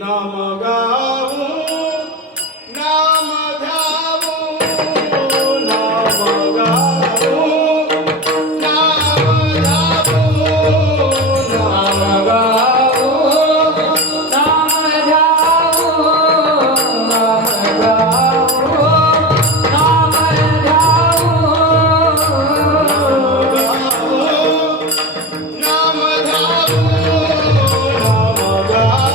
नाम गाऊ नाम ध्याऊ नाम गाऊ नाम ध्याऊ नाम गाऊ नाम ध्याऊ नाम गाऊ नाम ध्याऊ नाम ध्याऊ नाम गाऊ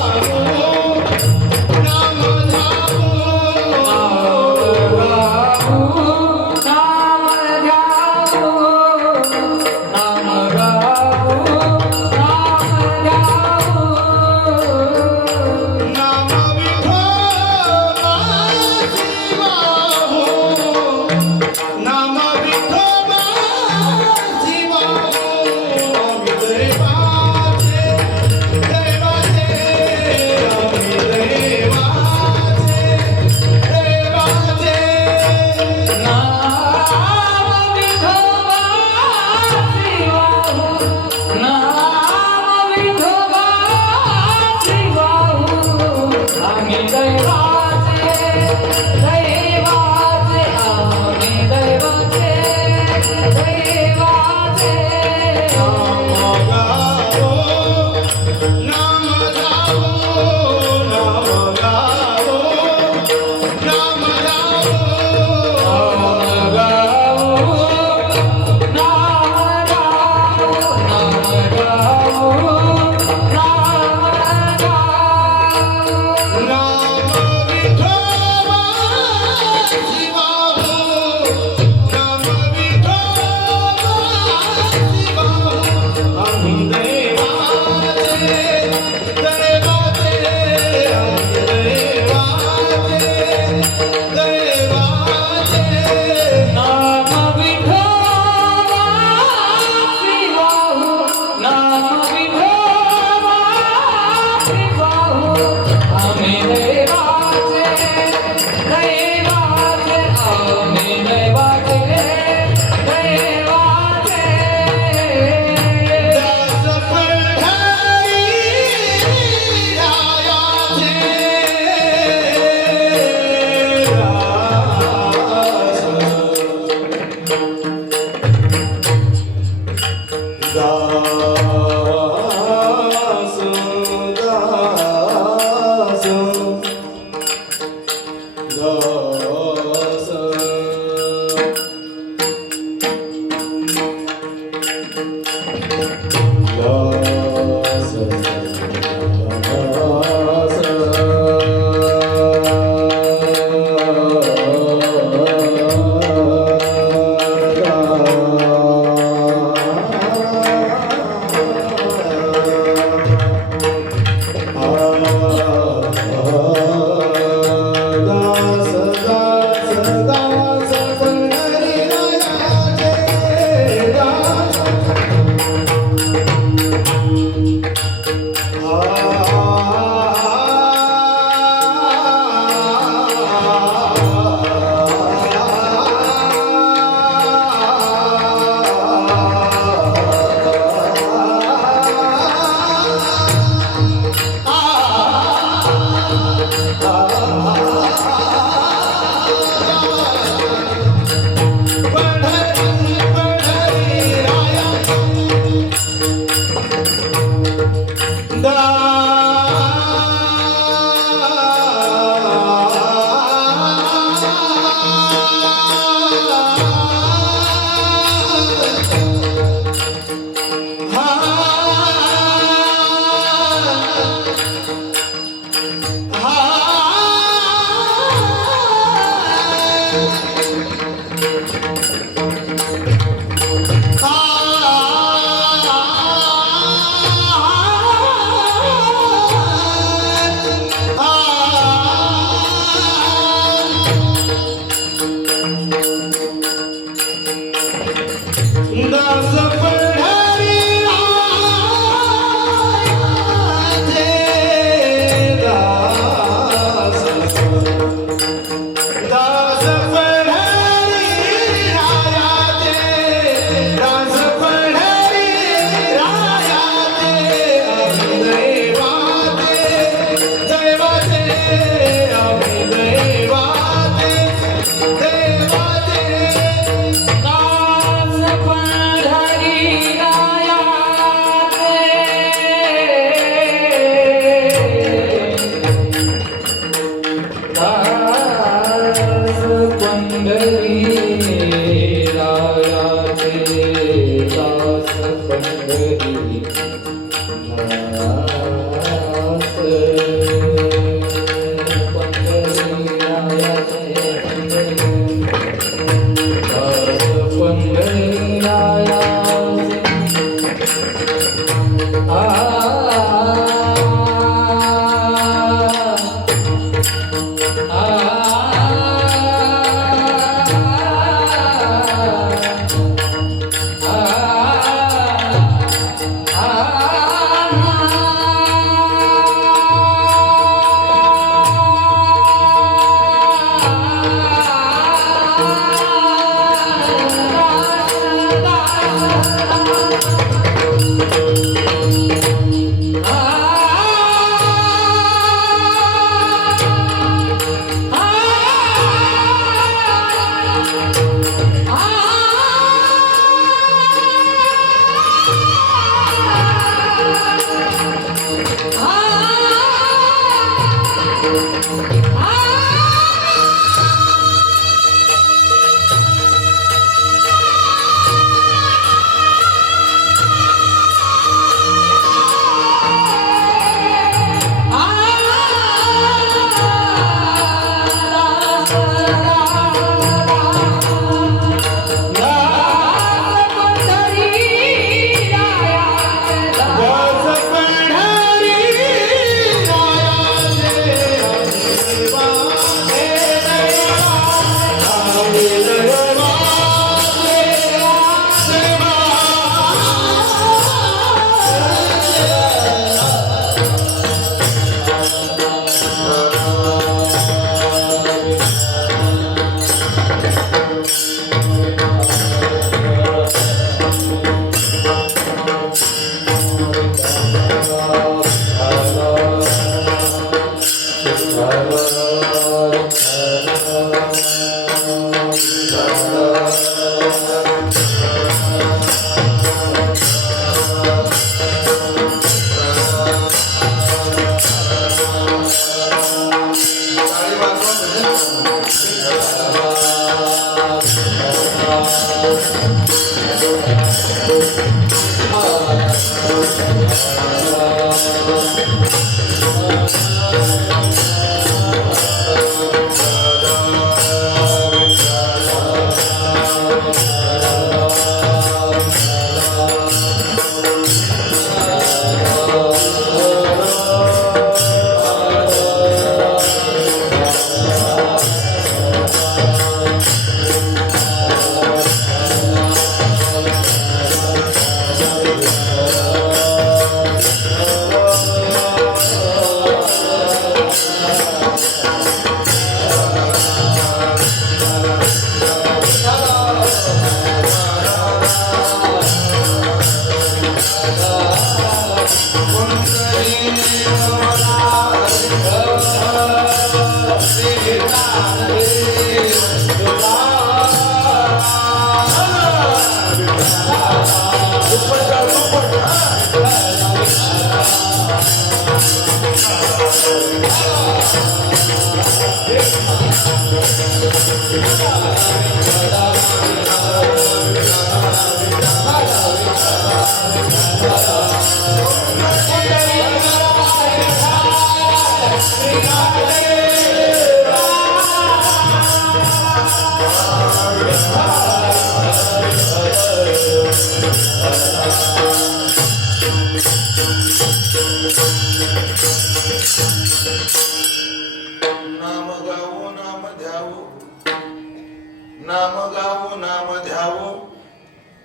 नाम गावो नाम ध्यावो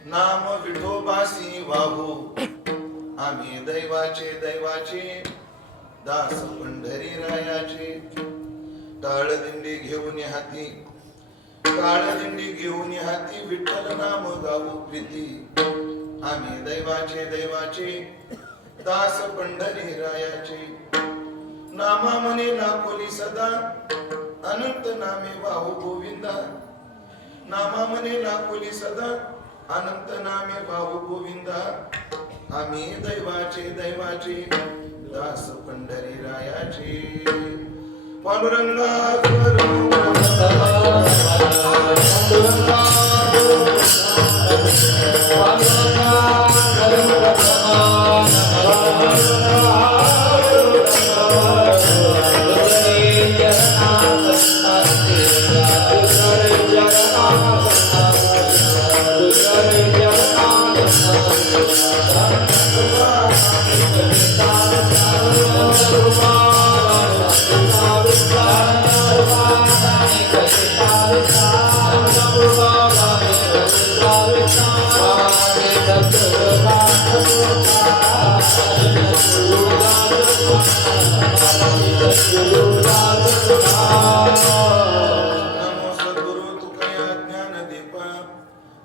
नाम विठोबासी वाहू आम्ही दैवाचे दैवाचे दास पंढरी रायाचे काळदिंडी घेऊन हाती काळदिंडी घेऊन हाती विठ्ठल नाम गावो प्रीती आम्ही दैवाचे दैवाचे दास पंढरी रायाचे नामा मने लाखोली सदा अनंत नामे वाहू गोविंदा नामा मने लाखोली सदा अनंत नामे वाहू गोविंदा आम्ही दैवाचे दैवाचे दास पंढरी रायाचे पांडुरंगा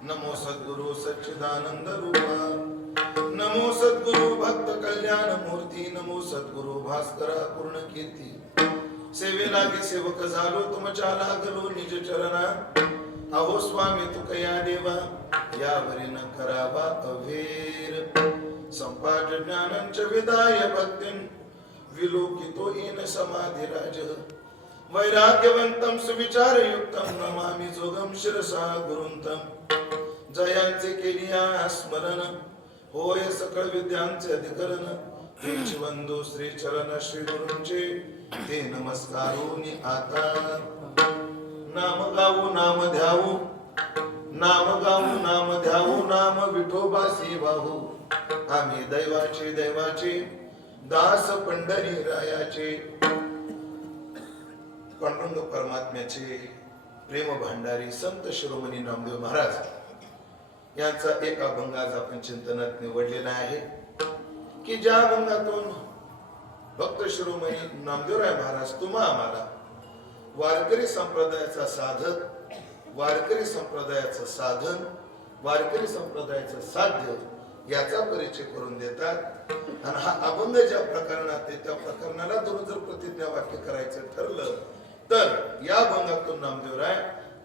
नमो सद्गुरु सच्चिदानंद रूपा नमो सद्गुरु भक्त कल्याण मूर्ती नमो सद्गुरु भास्करा पूर्ण कीर्ती सेवे लागे सेवक झालो तुमच्या लागलो निज चरणा अहो स्वामी तुकया देवा यावरी न करावा अवेर संपाट ज्ञानंच विदाय भक्तिं विलोकितो येन समाधी राज वैराग्यवंतं सुविचारयुक्तं नमामि जोगं शिरसा गुरुंतं जयांचे केलिया स्मरण होय सकळ विद्यांचे अधिकरण बंधू श्री चरण श्री गुरूंचे ते नमस्कारोनी आता नाम गाऊ नाम ध्याऊ नाम गाऊ नाम ध्याऊ नाम विठोबासी वाहू आम्ही दैवाचे दैवाचे दास पंढरी रायाचे पांडुरंग परमात्म्याचे प्रेम भांडारी संत शिरोमणी नामदेव महाराज यांचा एक अभंग आज आपण चिंतनात निवडलेला आहे की ज्या अभंगातून भक्त शिरोमणी नामदेवराय महाराज तुम्हा आम्हाला वारकरी संप्रदायाचा साधक वारकरी संप्रदायाचं साधन वारकरी संप्रदायाचं साध्य याचा परिचय करून देतात आणि हा अभंग ज्या प्रकरणात आहे त्या प्रकरणाला धरून जर प्रतिज्ञा वाक्य करायचं ठरलं तर या अभंगातून नामदेवराय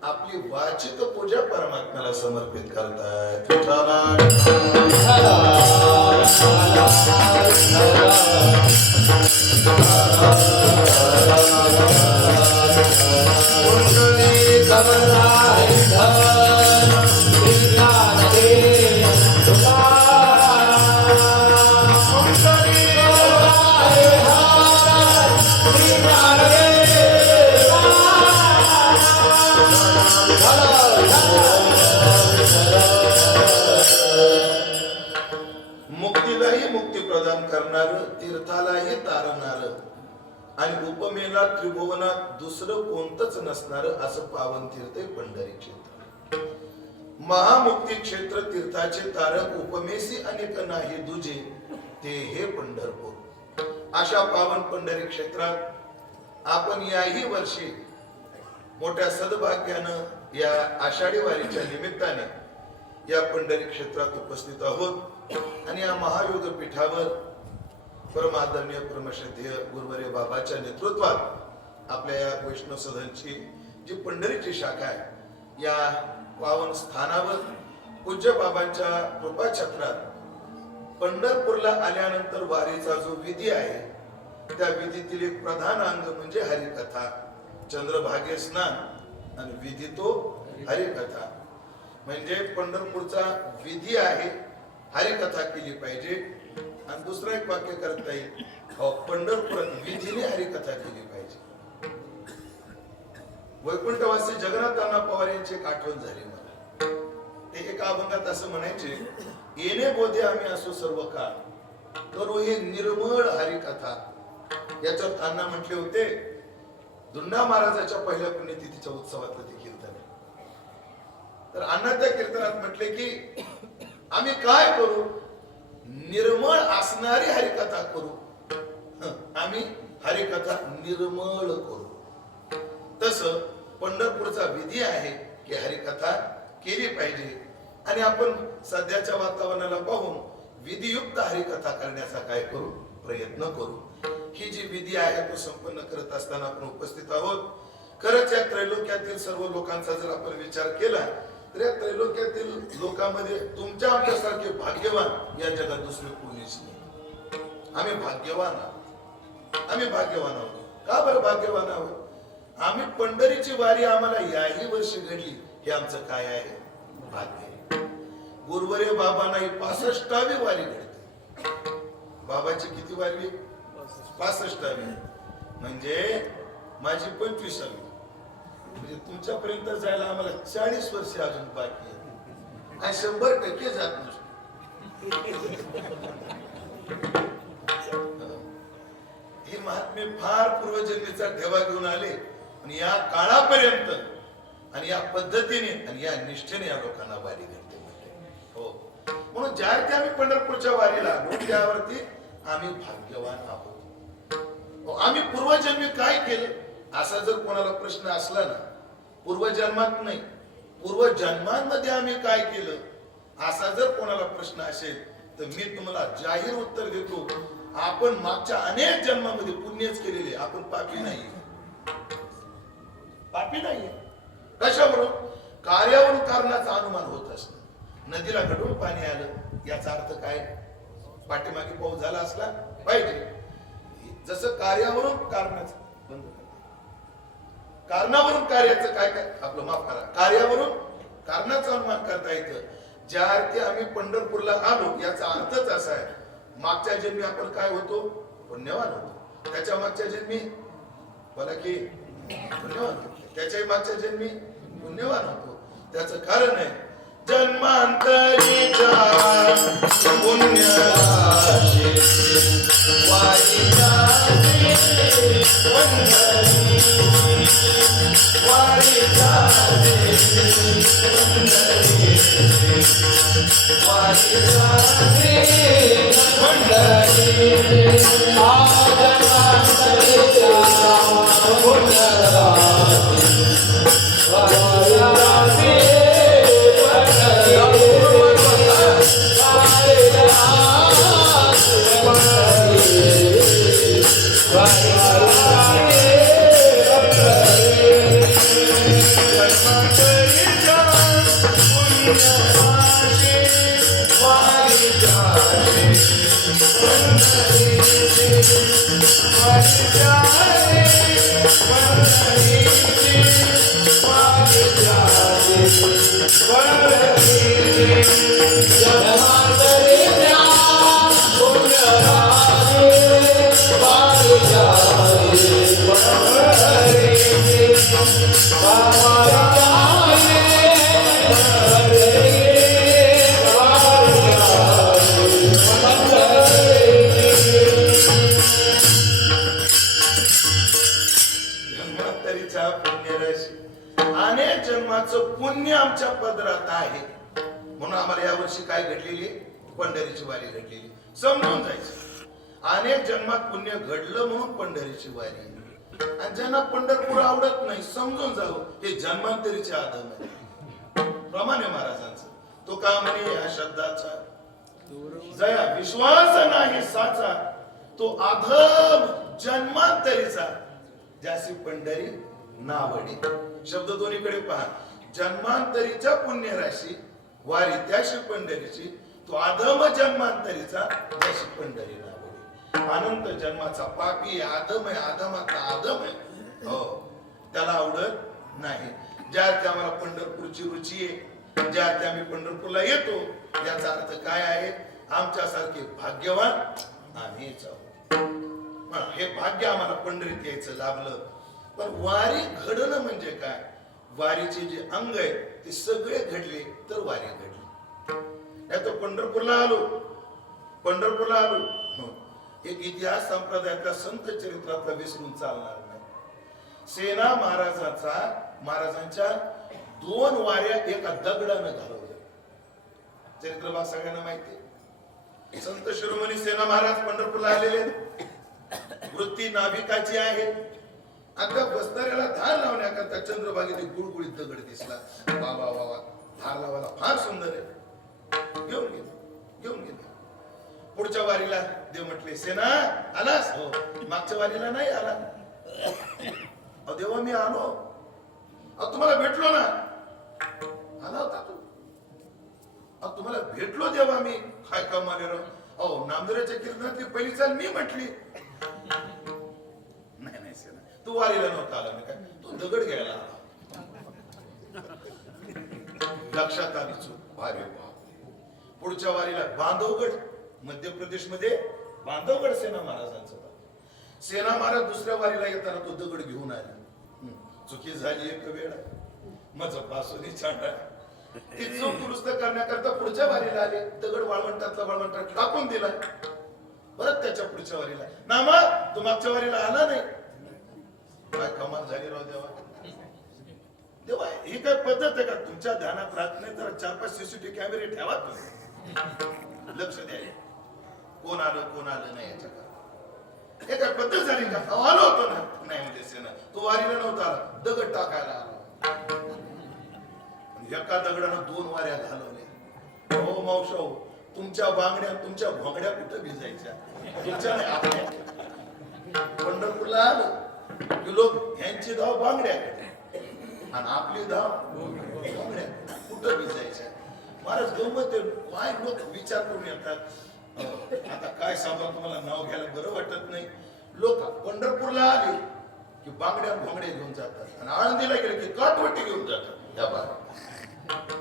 आपली वाचिक पूजा परमात्म्याला समर्पित करतात मुक्तीलाही मुक्ती प्रदान करणार तीर्थालाही तारणार आणि उपमेला त्रिभुवनात दुसरं कोणतंच नसणार असं पावन तीर्थ पंढरी क्षेत्र महामुक्ती क्षेत्र तीर्थाचे तारक उपमेसी अनेक नाही दुजे ते हे पंढरपूर अशा पावन पंढरी क्षेत्रात आपण याही वर्षी मोठ्या सद्भाग्यानं या आषाढी वारीच्या निमित्ताने या पंढरी क्षेत्रात उपस्थित आहोत आणि या महायोग पीठावर परमादरणीय परमश्रद्धेय गुरुवर्य बाबाच्या नेतृत्वात आपल्या या वैष्णव सदनची जी पंढरीची शाखा आहे या पावन स्थानावर पूज्य बाबांच्या कृपा छत्रात पंढरपूरला आल्यानंतर वारीचा जो विधी आहे त्या विधीतील एक प्रधान अंग म्हणजे हरिकथा चंद्रभागे स्नान आणि विधी तो हरिकथा म्हणजे पंढरपूरचा विधी आहे हरिकथा केली पाहिजे आणि दुसरा एक वाक्य करता येईल पंढरपुरात विधीने हरिकथा केली पाहिजे वैकुंठवासी जगन्नाथ पवार यांची एक आठवण झाली मला ते एका अभंगात असं म्हणायचे येणे बोधे आम्ही असो सर्व काळ करू हे निर्मळ हरिकथा याच्यावर त्यांना म्हटले होते दुंडा महाराजाच्या पहिल्या पुण्यतिथीच्या उत्सवातलं ते कीर्तन तर अण्णा त्या कीर्तनात म्हटले की आम्ही काय करू, निर्मळ असणारी हरिकथा करू. आम्ही हरिकथा निर्मळ करू. तसं पंढरपूरचा विधी आहे की हरिकथा केली पाहिजे. आणि आपण सध्याच्या वातावरणाला पाहून विधियुक्त हरिकथा करण्याचा काय करू, प्रयत्न करू. ही जी विधी आहे तो संपन्न करत असताना आपण उपस्थित आहोत. खरंच या त्रैलोक्यातील सर्व लोकांचा जर आपण विचार केला तर या त्रैलोक्यातील लोकांमध्ये तुमच्या आमच्यासारखे भाग्यवान या जगात दुसरे कोणीच नाही. आम्ही भाग्यवान आहोत. आम्ही भाग्यवान आहोत. का बरं भाग्यवान आहोत? आम्ही पंढरीची वारी आम्हाला याही वर्षी घडली. हे आमचं काय आहे, भाग्य. गुरुवर्य बाबांना ही 65वी वारी घडते. बाबाची किती वारी? 65वी. म्हणजे माझी 25वी. म्हणजे तुमच्यापर्यंत जायला आम्हाला 40 वर्ष अजून बाकी आहे. आणि 100% जात नसतो. हे महात्मे फार पूर्वजन्मीचा ठेवा घेऊन आले आणि या काळापर्यंत आणि या पद्धतीने आणि या निष्ठेने या लोकांना वारी घडते. हो, म्हणून ज्या रीती आम्ही पंढरपूरच्या वारीला त्यावरती आम्ही भाग्यवान आहोत. आम्ही पूर्वजन्मी काय केलं असा जर कोणाला प्रश्न असला ना, पूर्वजन्मात नाही, पूर्वजन्मांमध्ये आम्ही काय केलं असा जर कोणाला प्रश्न असेल तर मी तुम्हाला जाहीर उत्तर देतो, आपण मागच्या अनेक जन्मामध्ये पुण्यच केलेले. आपण पापी नाही. पापी नाही. कशावरून? कार्यावरून कारणाचा अनुमान होत असत. नदीला गढूळ पाणी आलं याचा अर्थ काय? पाठीमागे पाऊस झाला असला पाहिजे. जसं कार्यावरून कारणाचं बंद कारणावरून कार्याचं काय काय आपलं माफ करा, कार्यावरून कारणाचं अनुमान करता येतं. ज्या अर्थी आम्ही पंढरपूरला आलो याचा अर्थच असा आहे, मागच्या जन्मी आपण काय होतो, पुण्यवान होतो. त्याच्या मागच्या जन्मी बोला की पुण्यवान होतो. त्याच्याही मागच्या जन्मी पुण्यवान होतो. त्याचं कारण आहे जन्मांतरीच्या पुण्य राशी वारीच्या अनेक जन्माचं पुण्य आमच्या पदरात आहे. म्हणून आम्हाला या वर्षी काय घडलेली, पंढरीची वारी घडलेली. समजून जायचं अनेक जन्मात पुण्य घडलं म्हणून पंढरीची वारी. आणि ज्यांना पंढरपूर आवडत नाही समजून जावं हे जन्मांतरीचे आदम आहे. प्रमाणे महाराजांचं तो का म्हणे या शब्दाचा जया विश्वास नाही साचा, तो आधम जन्मांतरीचा ज्यासी पंढरी नावडी. शब्द दोन्हीकडे पहा. जन्मांतरीच्या पुण्य राशी वारी त्याशी पंढरीची, तो आधम जन्मांतरीचा त्याशी पंढरी नावडी. अनंत जन्माचा पापी आदम आहे, आदमाचा आदम आहे. हो, त्याला आवडत नाही. ज्या आम्हाला पंढरपूरची रुची आहे, ज्या आम्ही पंढरपूरला येतो याचा अर्थ काय आहे, आमच्यासारखे भाग्यवान आम्हीच आहोत. हे भाग्य आम्हाला पंढरीत यायचं लाभलं. पण वारी घडणं म्हणजे काय, वारीचे जे अंग आहेत ते सगळे घडले तर वारी घडली. नाही तर पंढरपूरला आलो एक इतिहास संप्रदायातल्या संत चरित्रातला विसरून चालणार नाही. सेना महाराजांच्या 2 वाऱ्या एका दगडानं घालवल्या. चरित्र भाग सगळ्यांना माहिती आहे. संत शिरोमणी सेना महाराज पंढरपूरला आलेले आहेत. वृत्ती नाभिकाची आहे. आता बसणाऱ्याला धार लावण्याकरता चंद्रभागेत गुळगुळीत दगड दिसला. बाबा बाबा धार लावायला फार सुंदर आहे. घेऊन गेले. पुढच्या वारीला देव म्हटले, सेना आलास? हो. मागच्या वारीला नाही आला. अहो देवा मी आलो. अहो तुम्हाला भेटलो ना. आला होता तू? अहो तुम्हाला भेटलो देवा मी. काय कमाले राव. अहो नामदेवाच्या कीर्तनातली पहिली चाल मी म्हटली. नाही सेना, तू वारीला नव्हता आला. मी काय, तू दगड घ्यायला आला. लक्षात आली चूक. अरे बाप. पुढच्या वारीला बांधवगड, मध्य प्रदेश मध्ये बांधवगड सेना महाराजांचं. सेना महाराज दुसऱ्या वारीला येताना तो दगड घेऊन आले. चुकी झाली एक वेळा. माझं पासून छांडा. ती चूक दुरुस्त करण्याकरता पुढच्या वारीला आले. दगड वाळवंटात टाकून दिला. परत त्याच्या पुढच्या वारीला, नामा तू मागच्या वारीला आला नाही. काय कमाल झाली राव देवा. देवा ही काय पद्धत आहे का? तुमच्या ध्यानात राहत नाही तर 4-5 सीसीटीव्ही कॅमेरे ठेवा तुम्ही. लक्ष द्या कोण आलं नाही याच्या. हे काय पद्धत झाली का? आलो होतो ना. नाही म्हणजे सेना, तू वारीला नव्हता आला. दगड टाकायला आला. एका दगडानं 2 वाऱ्या घालवल्या. हो मावशा हो, तुमच्या बांगड्या तुमच्या भोंगड्या कुठं भिजायच्या? तुमच्या नाही आपल्या. पंढरपूरला आलं की लोक ह्यांची धाव बांगड्याकडे आणि आपली धाव बांगड्या कुठं भिजायच्या. महाराज गंमत काय लोक विचार करून येतात. आता काय सांगा तुम्हाला, नाव घ्यायला बरं वाटत नाही. लोक पंढरपूरला आले की बांगड्या भोंगड्या घेऊन जातात आणि आळंदीला गेले की काटवटी घेऊन जातात.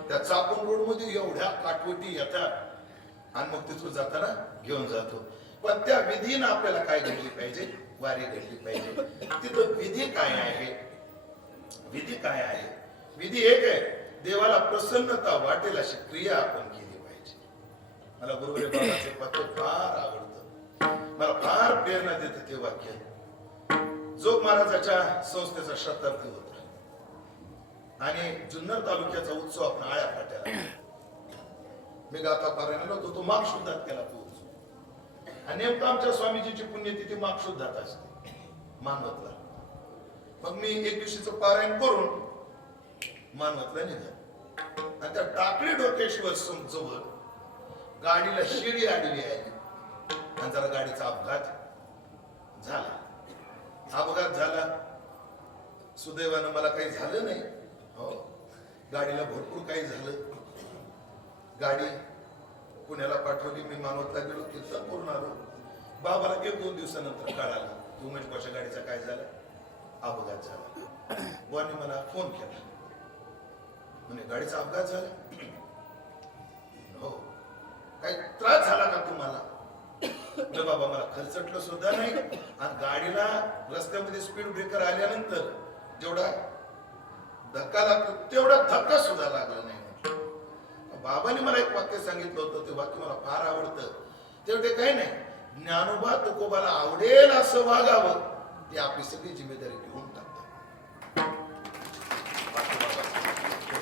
त्या चाकण रोड मध्ये एवढ्या काटवटी येतात आणि मग तिथून जाताना घेऊन जातो. पण त्या विधीनं आपल्याला काय घडली पाहिजे? वारी घडली पाहिजे. तिथं विधी काय आहे? विधी एक आहे, देवाला प्रसन्नता वाटेल अशी क्रिया आपण केली पाहिजे. मला गुरुवारी बाबाचे वाक्य फार आवडतं. मला फार प्रेरणा देतं ते वाक्य. जोग महाराजाच्या संस्थेचा शताब्दी होता आणि जुन्नर तालुक्याचा उत्सव आपण आळ्या फाट्याला. मी गाथा पारायणाला होतो. तो माघ शुद्धात केला तो उत्सव. आणि नेमकं आमच्या स्वामीजीची पुण्यतिथी माघ शुद्धात असते मानवतला. मग मी एक दिवशीचं पारायण करून मानवतला निघालो आणि त्या टाकळी डोकेश्वर जवळ गाडीला शिडी आडवी आहे आणि जरा गाडीचा अपघात झाला. सुदैवानं मला काही झालं नाही. हो, गाडीला भरपूर काही झालं. गाडी पुण्याला पाठवली. मी मानवतला गेलो, कीर्तन करून आलो. बाबाला गेलो 2 दिवसानंतर कळालं की उमेश पाशा गाडीचा काय झाला, अपघात झाला. बुवांनी मला फोन केला, म्हणे गाडीचा अपघात झाला. हो, काही त्रास झाला का तुम्हाला? बाबा मला खरचटलं सुद्धा नाही आणि गाडीला रस्त्यामध्ये स्पीड ब्रेकर आल्यानंतर जेवढा धक्का लागतो तेवढा धक्का सुद्धा लागला नाही. बाबांनी मला एक वाक्य सांगितलं होतं, ते वाक्य मला फार आवडतं. तेवढे काही नाही, ज्ञानोबा तुकोबाला आवडेल असं वागावं, ती आपली सगळी जिम्मेदारी घेऊन टाकतात.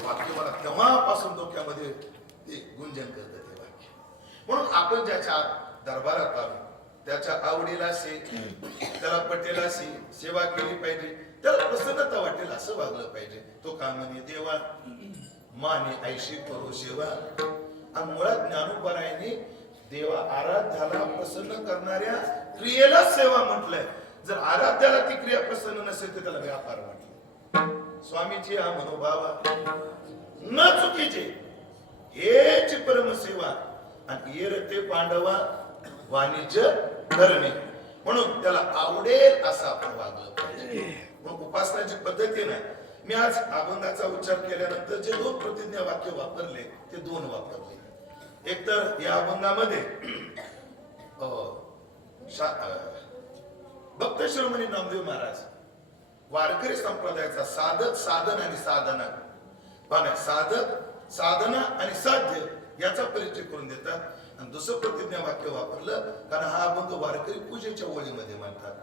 वाक्य मला तेव्हापासून डोक्यामध्ये ते गुंजन करतं ते वाक्य. म्हणून आपण ज्याच्या दरबारात आलो त्याच्या आवडीला त्याला पटेल अशी सेवा केली पाहिजे. त्याला प्रसन्नता वाटेल असं वागलं पाहिजे. तो कामाने देवा माने ऐशी करू सेवा. आणि मुळात ज्ञानोबारायांनी देवा आराध्याला प्रसन्न करणाऱ्या क्रियेला सेवा म्हटलंय. जर आराध्याला ती क्रिया प्रसन्न नसेल तर त्याला व्यापार म्हटलं. स्वामीची हा मनोभावा न चुकीचे हेच परमसेवा आणि येरते पांडवा वाणिज्य करणे. म्हणून त्याला आवडेल असं आपण वागलं पाहिजे. म्हणून उपासनाची पद्धती नाही. मी आज अभंगाचा उच्चार केल्यानंतर जे 2 प्रतिज्ञा वाक्य वापरले ते 2 वापरले. एक तर या अभंगामध्ये भक्त शिरोमणी नामदेव महाराज वारकरी संप्रदायाचा साधक, साधन आणि साधना, साधक, साधना आणि साध्य याचा परिचय करून देतात. आणि दुसरं प्रतिज्ञा वाक्य वापरलं कारण हा अभंग वारकरी पूजेच्या ओळीमध्ये म्हणतात.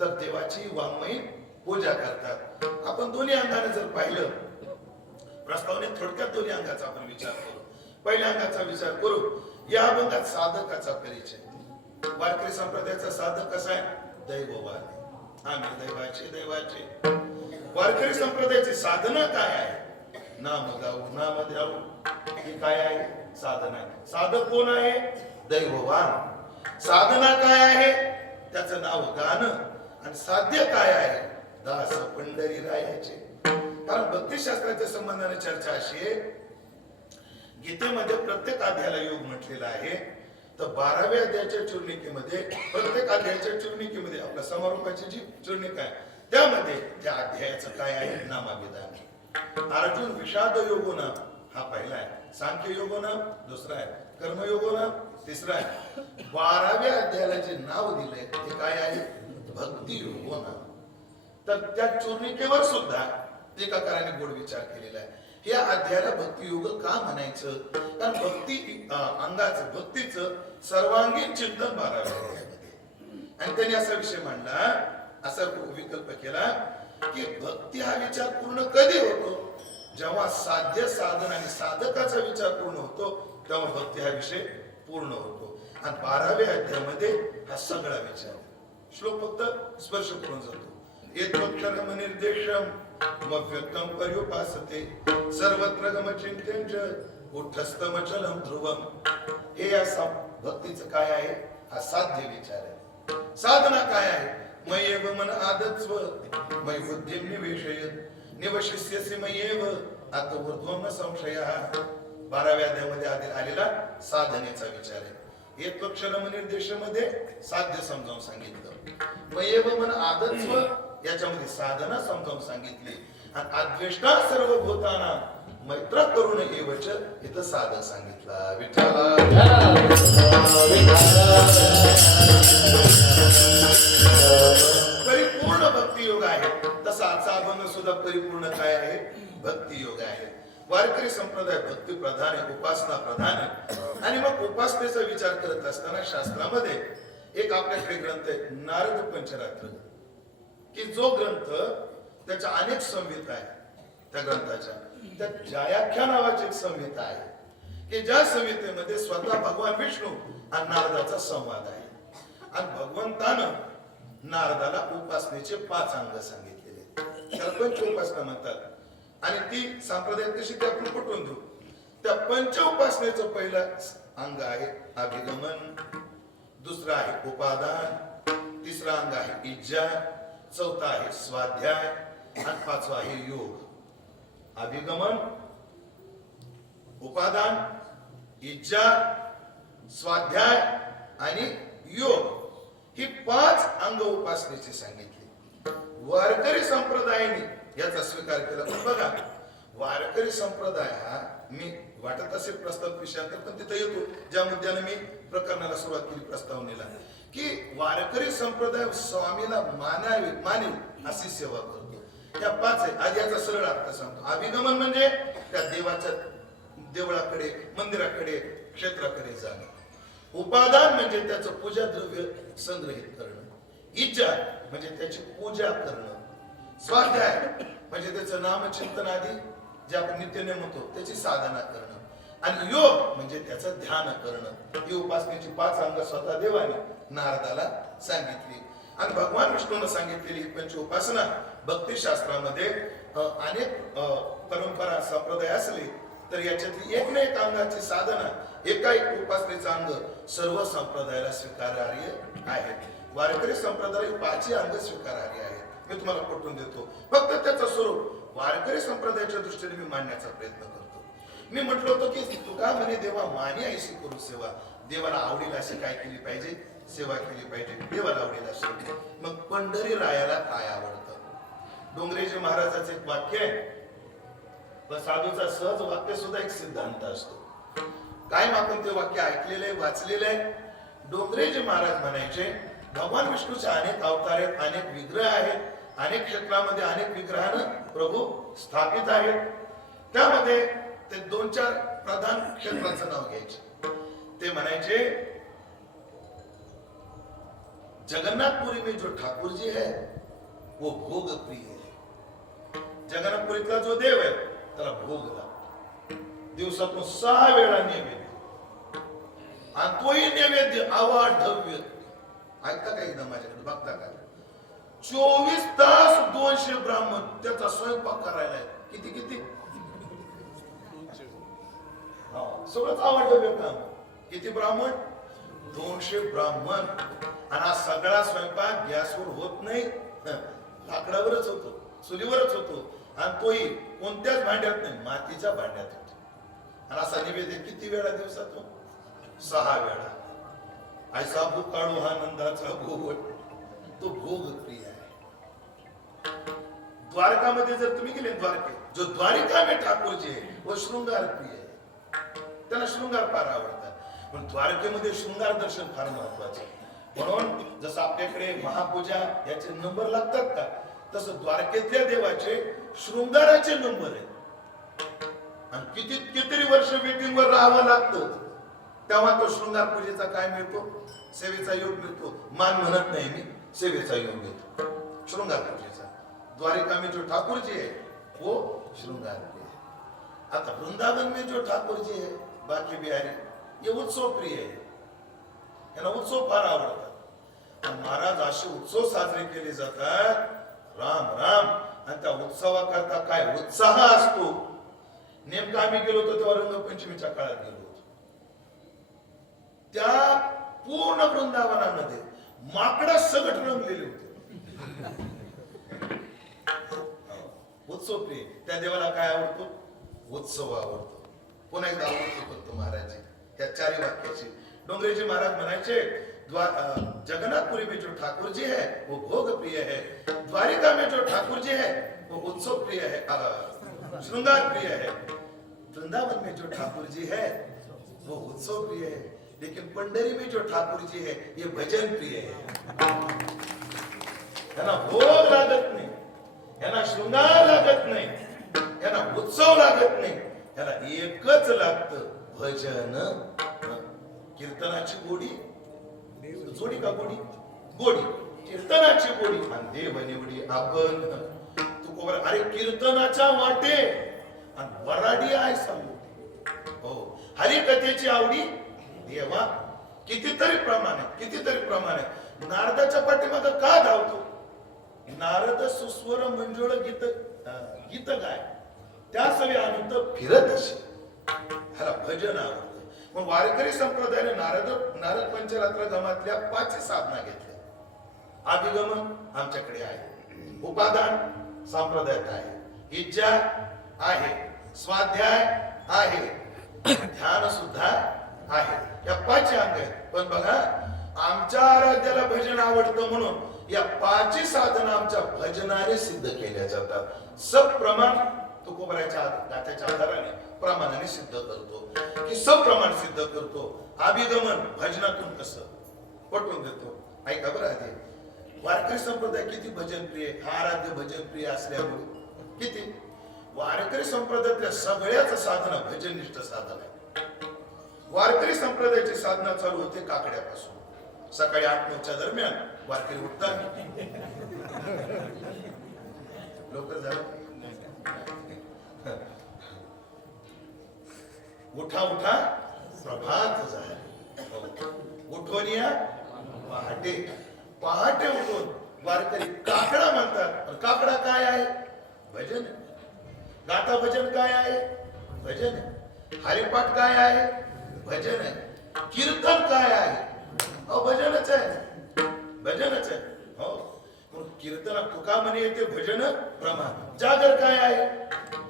तर देवाची वाङ्मयी पूजा करतात. आपण दोन्ही अंगाने जर पाहिलं प्रस्तावनेत थोडक्यात दोन्ही अंगाचा आपण विचार करू. पहिल्या अंगाचा विचार करू. या अभंगात साधकाचा परिचय. वारकरी संप्रदायाचा साधक कसा आहे? दैववान. आम्ही दैवाचे. वारकरी संप्रदायाची साधना काय आहे? नाम गाऊ, नाम द्याऊ. ही काय आहे? साधना. साधक कोण आहे? दैववान. साधना काय आहे? त्याचं नाव गाणं. आणि साध्य काय आहे? दास पंढरी रायाचे. कारण भक्तिशास्त्राच्या संबंधाने चर्चा अशी आहे, गीतेमध्ये प्रत्येक अध्यायाला योग म्हटलेला आहे. तर 12व्या अध्यायाच्या चूर्णिकेमध्ये, प्रत्येक अध्यायाच्या चूर्णिकेमध्ये आपल्या समारोपाची जी चूर्णिका आहे त्यामध्ये त्या अध्यायाचं काय आहे? नामाभिधान. अर्जुन विषाद योगोना हा पहिला आहे, सांख्य योगोना दुसरा आहे, कर्मयोगोना तिसरा आहे. 12व्या अध्यायाला जे नाव दिलंय ते काय आहे? भक्ती योगोना. तर त्या चूर्णिकेवर सुद्धा टीकाकारांनी गोड विचार केलेला आहे. या अध्यायाला भक्ती योग का म्हणायचं? कारण भक्ती अंगाचं, भक्तीचं सर्वांगीण चिंतन 12व्या अध्यायामध्ये. आणि त्यांनी असा विषय मांडला, असा विकल्प केला की भक्ती हा विचार पूर्ण कधी होतो? जेव्हा साध्य, साधन आणि साधकाचा विचार पूर्ण होतो तेव्हा भक्ती हा विषय पूर्ण होतो. आणि 12व्या अध्यायामध्ये हा सगळा विचार. श्लोक फक्त स्पर्श करून जातो. एतोक्षरम निर्देशम मव्यक्तम पर्युपासते सर्वत्र गमचिंत्यं च उठस्थमचलम ध्रुवम. हे या भक्तीचं काय आहे? हा साध्य विचार आहे. साधना काय आहे? मयेव मन आदत्स्व मय बुद्धिं निवेशयत् निवशिष्यसि मयेव आत्मऊर्ध्वं न संशयः. 12व्या अध्यायामध्ये आलेला साधनेचा विचार आहे. एतोक्षरम निर्देशमध्ये साध्य समजावून सांगितलं. मयेव मन आदत्स्व याच्यामध्ये साधना समजावून सांगितली. आणि अद्वेष्टा सर्व भूताना मैत्र करून एवच इथं साधक सांगितला. विठ्ठला परिपूर्ण भक्ती योग आहे. तसा आजचा अभंग सुद्धा परिपूर्ण काय आहे? भक्ती योग आहे. वारकरी संप्रदाय भक्ती प्रधान आहे, उपासना प्रधान आहे. आणि मग उपासनेचा विचार करत असताना शास्त्रामध्ये एक आपल्याकडे ग्रंथ आहे नारद पंचरात्र, की जो ग्रंथ त्याच्या अनेक संहिता आहे. त्या ग्रंथाच्या त्यात जयाख्या नावाची एक संहिता आहे, की ज्या संहितेमध्ये स्वतः भगवान विष्णू आणि नारदाचा संवाद आहे. आणि भगवंतानं नारदाला उपासनेचे 5 अंग सांगितलेले, त्याला पंच उपासना म्हणतात. आणि ती संप्रदायात कशी ते आपण पटवून देऊ. त्या पंच उपासनेचं पहिलं अंग आहे अभिगमन, दुसरं आहे उपादान, तिसरं अंग आहे इज्जा, चौथा आहे स्वाध्याय आणि 5वा आहे योग. अभिगमन, उपादान, इज्जा, स्वाध्याय आणि योग ही 5 अंग उपासनेची सांगितली. वारकरी संप्रदायाने याचा स्वीकार केला. पण बघा, वारकरी संप्रदाय हा मी वाटत असेल प्रस्ताव विषयांतर, पण तिथे येतो ज्या मुद्द्याने मी प्रकरणाला सुरुवात केली प्रस्तावनेला, की वारकरी संप्रदाय स्वामीला मानीव अशी सेवा करतो. त्या 5 आहे. आधी याचा सरळ अर्थ सांगतो. अभिगमन म्हणजे त्या देवाच्या देवळाकडे, मंदिराकडे, क्षेत्राकडे जाणं. उपादान म्हणजे त्याचं पूजा द्रव्य संग्रहित करणं. इज्जा म्हणजे त्याची पूजा करणं. स्वाध्याय म्हणजे त्याचं नामचिंतन आदी जे आपण नित्यनेम म्हणतो त्याची साधना करणं. आणि योग म्हणजे त्याचं ध्यान करणं. ही उपासनेची 5 अंग स्वतः देवाने नारदाला सांगितली. आणि भगवान विष्णूने सांगितलेली पंच उपासना भक्तिशास्त्रामध्ये अनेक परंपरा संप्रदाय असले तर याच्यातली एक ना एक अंगाची साधना, एका एक उपासनेचा अंग सर्व संप्रदायाला स्वीकारार्ह आहे. वारकरी संप्रदाय 5 अंग स्वीकारार्ह आहेत. मी तुम्हाला पटवून देतो. फक्त त्याचं स्वरूप वारकरी संप्रदायाच्या दृष्टीने मी मांडण्याचा प्रयत्न करतो. मी म्हटलं होतं की तुका म्हणे देवा मानी ऐशी करू सेवा. देवाला आवडेल अशी काय केली पाहिजे? सेवा केली पाहिजे. देवाला आवडेल अशी. मग पंढरी रायाला काय आवडतं? डोंगरेजी महाराजाचं एक वाक्य आहे, पण साधूचा सहज वाक्य सुद्धा एक सिद्धांत असतो. काय आपण ते वाक्य ऐकलेलं आहे, वाचलेलं आहे. डोंगरेजी महाराज म्हणायचे भगवान विष्णूचे अनेक अवतार आहेत, अनेक विग्रह आहेत, अनेक क्षेत्रामध्ये अनेक विग्रहानं प्रभू स्थापित आहेत. त्यामध्ये ते 2-4 प्रधान क्षेत्राचं नाव घ्यायचे. ते म्हणायचे जगन्नाथपुरी में जो ठाकुर जी है वो भोग प्रिय है. जगन्नाथपुरीतला जो देव आहे त्याला भोग लागतो. दिवसातून 6 वेळा नैवेद्य, आणि तोही नैवेद्य अवाढव्य. ऐकता का एकदा माझ्याकडे, बघता का? 24 तास 200 ब्राह्मण त्याचा स्वयंपाक करायला आहे. किती किती सगळंच अवाढव्य काम. किती ब्राह्मण? 200 ब्राह्मण. आणि हा सगळा स्वयंपाक गॅसवर होत नाही, लाकडावरच होतो, चुलीवरच होतो. आणि तोही कोणत्याच भांड्यात नाही, मातीच्या भांड्यात होतो. आणि असा नैवेद्य किती वेळा दिवसातून? 6 वेळा. ऐसा भूक काढू हा नंदाचा भोग, तो भोग प्रिय आहे. द्वारकामध्ये जर तुम्ही गेले, द्वारकेत जो द्वारिका में ठाकूर जी आहे व शृंगार प्रिय आहे. त्यांना शृंगार फार आवडतात. पण द्वारकेमध्ये शृंगार दर्शन फार महत्वाचं. म्हणून जसं आपल्याकडे महापूजा याचे नंबर लागतात का, तसं द्वारकेतल्या देवाचे शृंगाराचे नंबर आहेत. आणि कितीतरी वर्ष वेटिंगवर राहावं लागतं, तेव्हा तो शृंगार पूजेचा काय मिळतो? सेवेचा योग मिळतो. मान म्हणत नाही मी, सेवेचा योग मिळतो शृंगार पूजेचा. द्वारिका में जो ठाकुर जी है वो शृंगार प्रिय है. आता वृंदावन में जो ठाकुर जी है बाकी बिहारी, ये उत्सव प्रिय है. यांना उत्सव फार आवडतात. आणि महाराज असे उत्सव साजरे केले जातात, राम राम. आणि त्या उत्सवाकरता काय उत्साह असतो. नेमकं आम्ही गेलो होतो तेव्हा रंगपंचमीच्या काळात गेलो होतो. त्या पूर्ण वृंदावनामध्ये माकडा सगट रंगलेले होते. उत्सव प्रिय. त्या देवाला काय आवडतो? उत्सव आवडतो. पुन्हा एकदा आवडतो फक्त महाराज त्या 4 वाक्याची. डोंगरेजी महाराज म्हणायचे, जगन्नाथपुरी में जो ठाकुर जी है वो भोग प्रिय है, द्वारिका में जो ठाकुर जी है वो उत्सव प्रिय है, श्रृंगार प्रिय है. वृंदावन में जो ठाकुर जी है वो उत्सव प्रिय है, लेकिन पंढरी में जो ठाकुर जी है ये भजन प्रिय है. यांना भोग लागत नाही, यांना शृंगार लागत नाही, यांना उत्सव लागत नाही. याला एकच लागतं, भजन. कीर्तनाची गोडी, जोडी का गोडी? गोडी. कीर्तनाची गोडी आणि देव निवडी आपण. तू कोबर, अरे कीर्तनाच्या वाटे आणि वराडी आहे सांगू. हो, हरिकथेची आवडी देवा. कितीतरी प्रमाणे नारदाच्या पाठीमागे का धावतो? नारद सुस्वर मंजुळ गीत गाय, त्या सगळे आनंद फिरत असे. ह्याला भजन आवडतं. मग वारकरी संप्रदायाने नारद पंचरात्र गमातल्या 5 साधना घेतल्या. अभिगमन आमच्याकडे आहे, उपादान संप्रदायात आहे, इच्छा आहे, स्वाध्याय आहे, ध्यान सुद्धा आहे. या 5 अंग आहेत. पण बघा, आमच्या आराध्याला भजन आवडतं म्हणून या 5 साधना आमच्या भजनाने सिद्ध केल्या जातात. सब प्रमाण तुकोबराच्या गाथ्याच्या आधाराने प्रमाणाने सिद्ध करतो, की सप्रमाण सिद्ध करतो. अभिगमन भजनातून कसं पटवून देतो. ऐका बरं आधी, वारकरी संप्रदाय किती भजन प्रिय, हा आराध्य भजन प्रिय असल्यामुळे किती. वारकरी संप्रदायातल्या सगळ्याच साधना भजननिष्ठ साधना आहे. वारकरी संप्रदायाची साधना चालू होते काकड्यापासून. सकाळी 8-9च्या दरम्यान वारकरी उठतात. लोक उठा उठा प्रभात झाले. उठून या पहाटे. पहाटे उठून वारकरी काकडा म्हणतात. काकडा काय आहे? भजन. गाथा भजन काय आहे? भजन. हरिपाठ काय आहे? भजन आहे. कीर्तन काय आहे? भजनच आहे. भजनच आहे. हो, कीर्तन तुका म्हणे येते भजन प्रमाण. जागर काय आहे?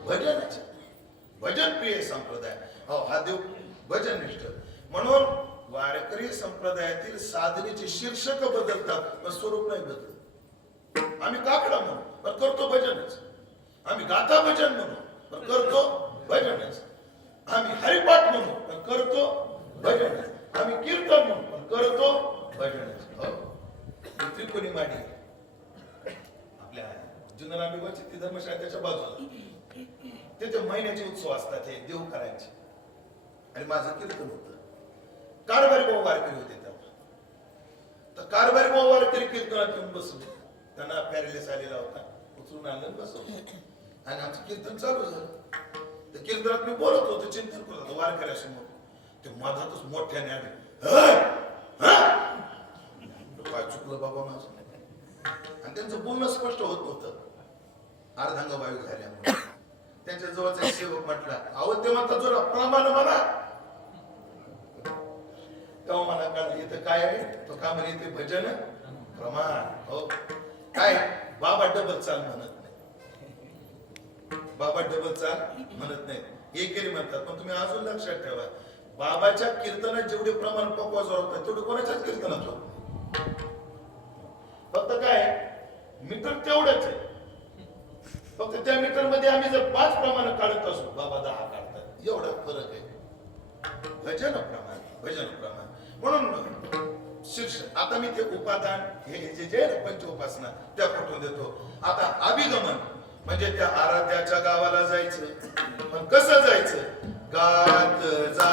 भजनच. भजन प्रिय संप्रदाय. हा देव भजननिष्ठ. म्हणून वारकरी संप्रदायातील साधनेचे शीर्षक बदलतात, पण स्वरूप नाही बदलत. आम्ही काकडा म्हणू पण करतो भजनच. आम्ही गाथा भजन म्हणू पण करतो भजनच. आम्ही हरिपाठ म्हणू पण करतो भजनच. आम्ही कीर्तन म्हणू पण करतो भजनच. त्रिकोणी माडी आपल्या जुन्नर ती धर्मशाळा त्याच्या बाजूला, तिथे महिन्याचे उत्सव असतात, हे देव करायचे. आणि माझं कीर्तन होतं. कारभारी भाऊ वारकरी होते तेव्हा. तर कारभारी भाऊ वारकरी कीर्तनात येऊन बसले. त्यांना पॅरेलिस आलेला होता, उचलून आणलं बसवलं आणि आमचं कीर्तन चालू झालं. तर कीर्तनात मी बोलत होतो, चिंतन करत होतो वारकऱ्यासमोर. ते मधातच मोठ्याने आले, "हं? हं?" काय चुकलं बाबा माझं? आणि त्यांचं बोलणं स्पष्ट होत नव्हतं अर्धांगवायू झाल्यामुळे. त्यांच्या जवळचा एक सेवक म्हटला, "अहो ते म्हणतात जोरा प्रमाण म्हणा." तेव्हा मला कळलं इथं काय आहे. तो का म्हणे ते भजन प्रमाण. हो काय, बाबा डबल चाल म्हणत नाही. बाबा डबल चाल म्हणत नाही, एकेरी म्हणतात. पण तुम्ही अजून लक्षात ठेवा, बाबाच्या कीर्तनात जेवढे प्रमाण पक्वाजवर होतात तेवढे कोणाच्याच कीर्तनात होत नाही. फक्त काय मीटर तेवढंच आहे. फक्त त्या मीटर मध्ये आम्ही जर 5 प्रमाण काढत असू, बाबा 10 काढतात, एवढा फरक आहे. भजन प्रमाण, भजन प्रमाण. म्हणून शीर्ष आता मी ते उपादान हे जे पंचोपासना त्या कुठून देतो. आता अभिगमन म्हणजे त्या आराध्याच्या गावाला जायचं. पण कसं जायचं? गात जा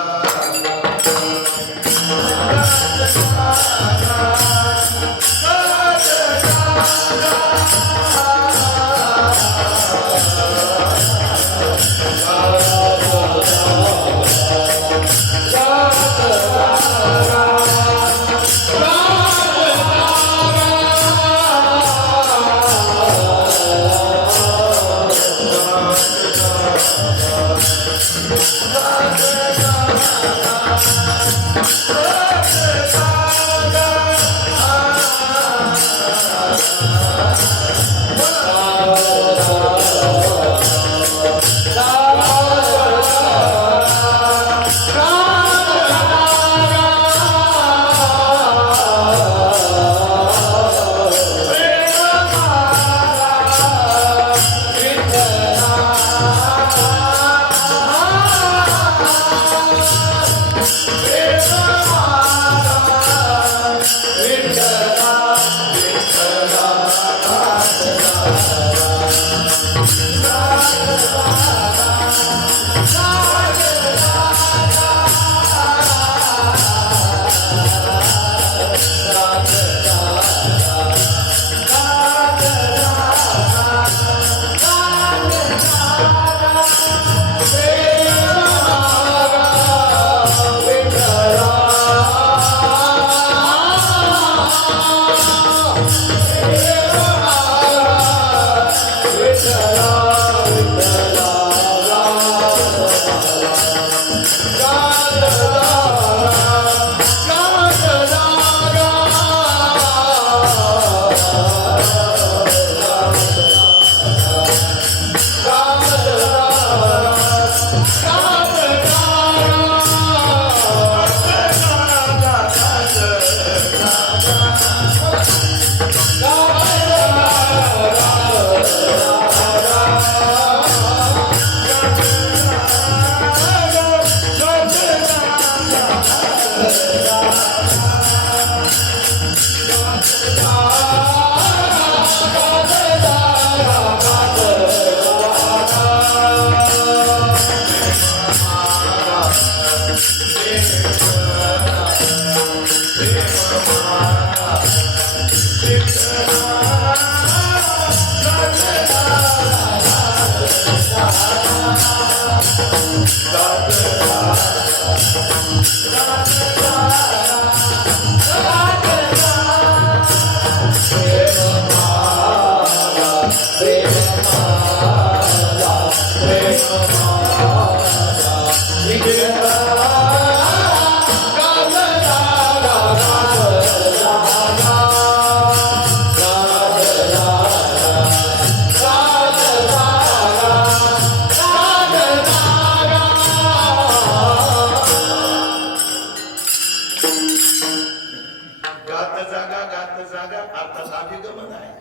अभिगमन आहे,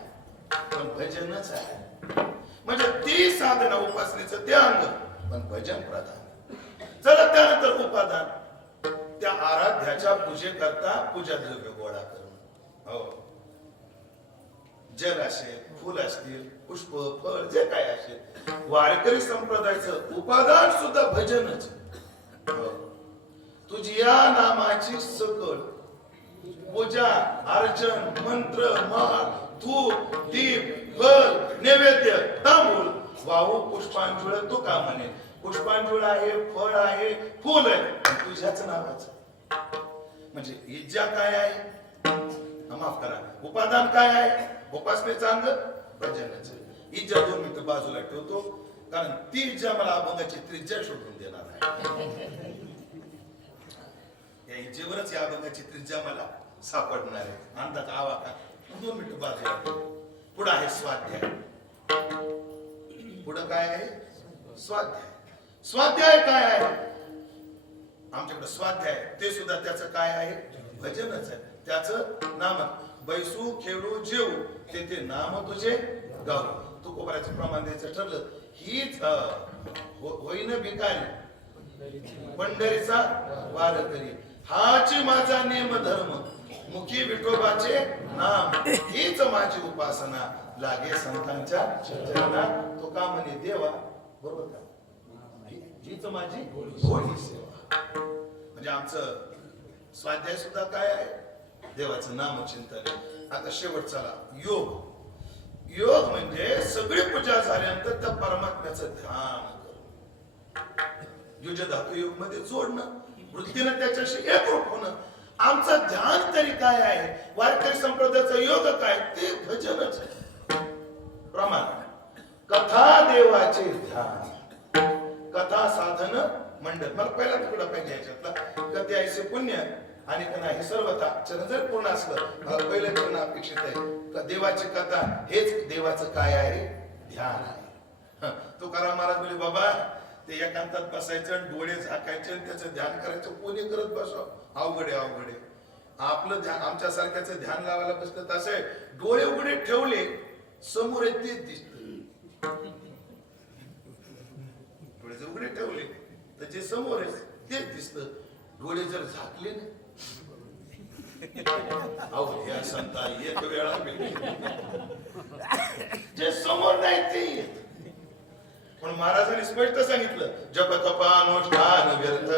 पण भजनच आहे. म्हणजे ती साधना उपासनेचं ते अंग, पण भजन प्रधान. चला त्यानंतर उपादान, त्या आराध्याच्या पूजेकरता पूजा द्रव्य गोळा करणं. हो, जल असेल, फुल असतील, पुष्प, फळ जे काय असेल, वारकरी संप्रदायाचं उपादान सुद्धा भजनच. हो, तुझी या नामाची सकल पूजा, अर्चन, मंत्र, माळ, धूप, दीप, फळ, नैवेद्य, तांबूळ वाहू पुष्पांजुळ तो का म्हणे पुष्पांजुळ आहे फळ आहे फुल आहे तुझ्याच नावाचं म्हणजे इज्जा काय आहे माफ करा उपादान काय आहे उपासनेचं अंग भजनाचं इज्जा 2 मिनिटं बाजूला ठेवतो कारण ती इज्जा मला अभंगाची त्रिज्या शोधून देणार आहे या इज्जेवरच या अभंगाची त्रिज्या मला सापडणार आहे अंदाज आवा का 2 मिनिटं बाजूला पुढे आहे स्वाध्याय पुढे काय आहे स्वाध्याय स्वाध्याय काय आहे आमच्याकडे स्वाध्याय ते सुद्धा त्याचं काय आहे भजनच आहे त्याचं नाम बैसू खेळू जेवू ते नाम तुझे गाऊ तू कोपऱ्याचं प्रमाण द्यायचं ठरलं हीच होईन भिकारी पंढरीचा वारकरी हाच माझा नेम धर्म मुखी विठोबाचे नाम हीच माझी उपासना लागे संतांच्या चरणात तो का म्हणे देवा बरोबर का हीच माझी होळी सेवा म्हणजे आमचं स्वाध्याय सुद्धा काय आहे देवाचं नामचिंतन आता शेवट चला योग योग म्हणजे सगळी पूजा झाल्यानंतर त्या परमात्म्याचं ध्यान करणं युज धातू योग मध्ये जोडणं वृत्तीनं त्याच्याशी एकरूप होणं आमचं ध्यान तरी काय आहे वारकरी संप्रदायाचं योग काय ते भजनच आहे प्रमाण कथा देवाचे ध्यान कथा साधन मंडळ मला पहिला तुकडा पाहिजे याच्यातला कथे ऐसे पुण्य आणि नाही सर्वथा चरण जर पूर्ण असलं मला पहिलं चरण अपेक्षित आहे देवाची कथा हेच देवाचं काय आहे ध्यान आहे तुकाराम महाराज बोले बाबा ते एकांतात बसायचं डोळे झाकायचे आणि त्याचं ध्यान करायचं कोणी करत बसाव अवघडे अवघडे आपलं ध्यान आमच्या सारख्याचं ध्यान लावायला बसलं तसं आहे डोळे उघडे ठेवले समोर ते दिसत डोळे जर उघडे ठेवले तर जे समोर आहे तेच दिसत डोळे जर झाकले ना अहो या संता एक वेळा जे समोर नाही ते येत पण महाराजांनी स्पष्ट सांगितलं जप तप अनुष्ठान व्यर्थ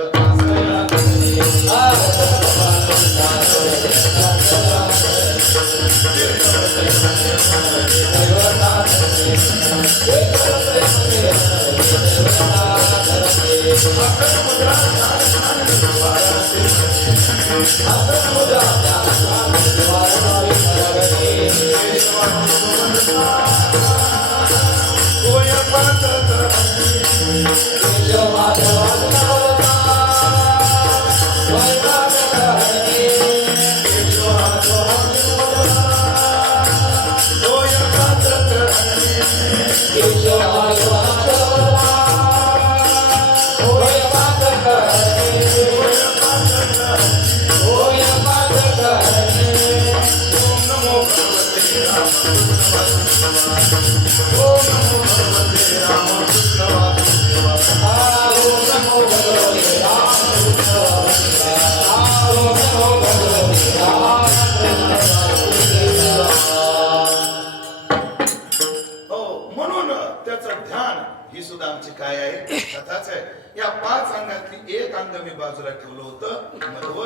या 5 अंगातली एक अंग मी बाजूला ठेवलं होतं मध्व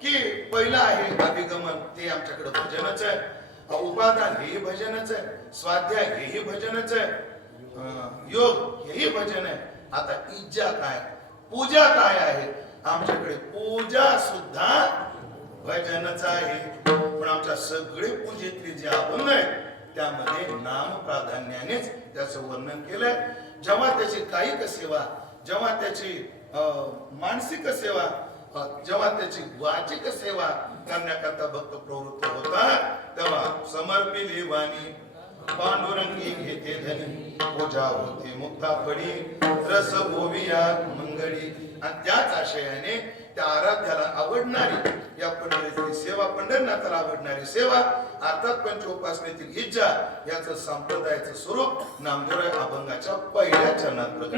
की पहिलं आहे अभिगमन ते आमच्याकडे भजनच आहे उपादान हेही भजनच आहे स्वाध्याय हेही भजनच आहे योग हेही भजन आहे आता इज्जा काय पूजा काय आहे आमच्याकडे पूजा सुद्धा भजनच आहे पण आमच्या सगळे पूजेतले जे अभंग आहेत त्यामध्ये नाम प्राधान्यानेच त्याचं वर्णन केलंय जेव्हा त्याची कायिक सेवा जेव्हा त्याची मानसिक सेवा जेव्हा त्याची वाचिक सेवा करण्याकरता भक्त प्रवृत्त होतात तेव्हा समर्पिली वाणी पांडुरंगी घेते धनी पूजा होते मुक्ता पडी रस भोविया मंगळी आणि त्याच आशयाने त्या आराध्याला आवडणारी या पंढरीची सेवा पंढरनाथाला आवडणारी सेवा अर्थात पंचोपासनेतील इज्जा याचं संप्रदायाचं स्वरूप नामदेव अभंगाच्या पहिल्या चरणात प्रकट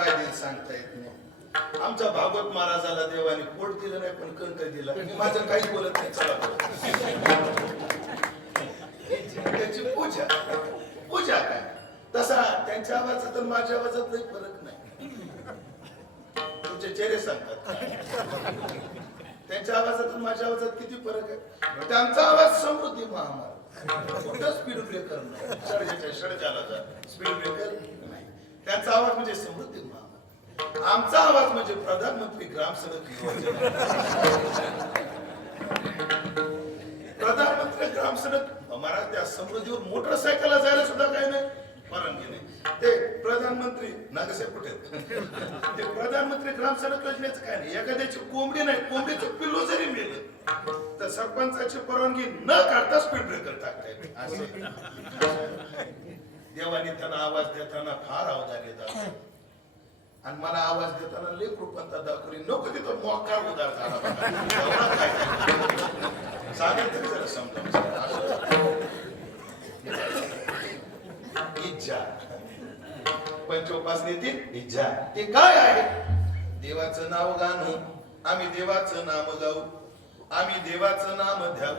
काय देईल सांगता येत नाही. आमच्या भागवत महाराजाला देवाने पोट दिलं नाही पण कंठ दिला. मी माझं काहीच बोलत नाही. चला त्याची पूजा पूजा काय तसा त्यांच्या आवाजात आणि माझ्या आवाजात काही फरक नाही. तुमचे चेहरे सांगतात त्यांच्या आवाजात आणि माझ्या आवाजात किती फरक आहे. त्यांचा आवाज समृद्धी महामार्ग कुठं स्पीड ब्रेकर नाही. षडजाला जा स्पीड ब्रेकर नाही. त्यांचा आवाज म्हणजे समृद्धी महामार्ग. आमचा आवाज म्हणजे प्रधानमंत्री ग्राम सडक योजना. प्रधानमंत्री ग्राम सडक महाराज त्या समृद्धीवर मोटरसायकलला जायला सुद्धा काही नाही परवानगी नाही. ते प्रधानमंत्री नागसे कुठे ते प्रधानमंत्री ग्राम सडक योजनेचं काय नाही. एखाद्याची कोंबडी नाही कोंबडीचं पिल्लू जरी मिळलं तर सरपंचाची परवानगी न काढता स्पीड ब्रेकर टाकताय. असे देवाने त्यांना आवाज देताना फार अवधानी दाखवली आणि मला आवाज देताना लेख रूपांतर दाखवली. नको तिथं मोकार उदार झाला सांगेल तरी जरा समजा. इच्छा पंचोपासनेतील इच्छा ते काय आहे. देवाचं नाव गाणं आम्ही देवाचं नाम गाऊ आम्ही देवाचं नाम द्याऊ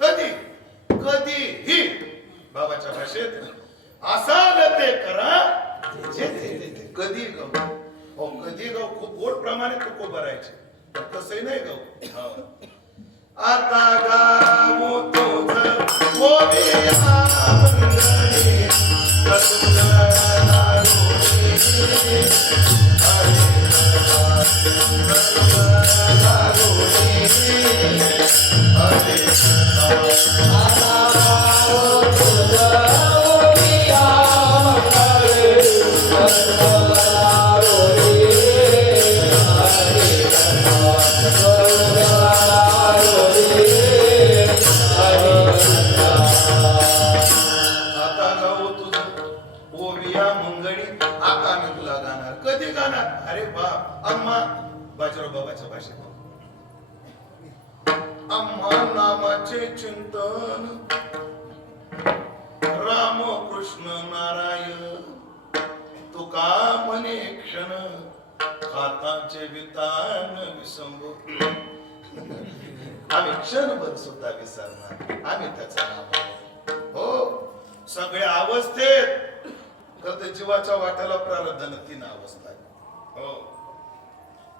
कधी कधीही बाबाच्या भाषेत असाल ते करा जे ते कधी गाऊ. हो कधी गाऊ खूप गोड प्रमाणे खूप भरायचे पण कसंही नाही गाऊ. आता गाऊ तुझं बोलिया मंगळे बाबाच्या भाषेत आम्हा नामाचे चिंतन राम कृष्ण नारायण तुका म्हणे क्षण हाताचे वितान विसंबू. आम्ही क्षणभर सुद्धा विसरणार आम्ही त्याचं नाम. हो सगळ्या अवस्थेत तर जीवाच्या वाट्याला प्रारब्धानं 3 अवस्था आहे. हो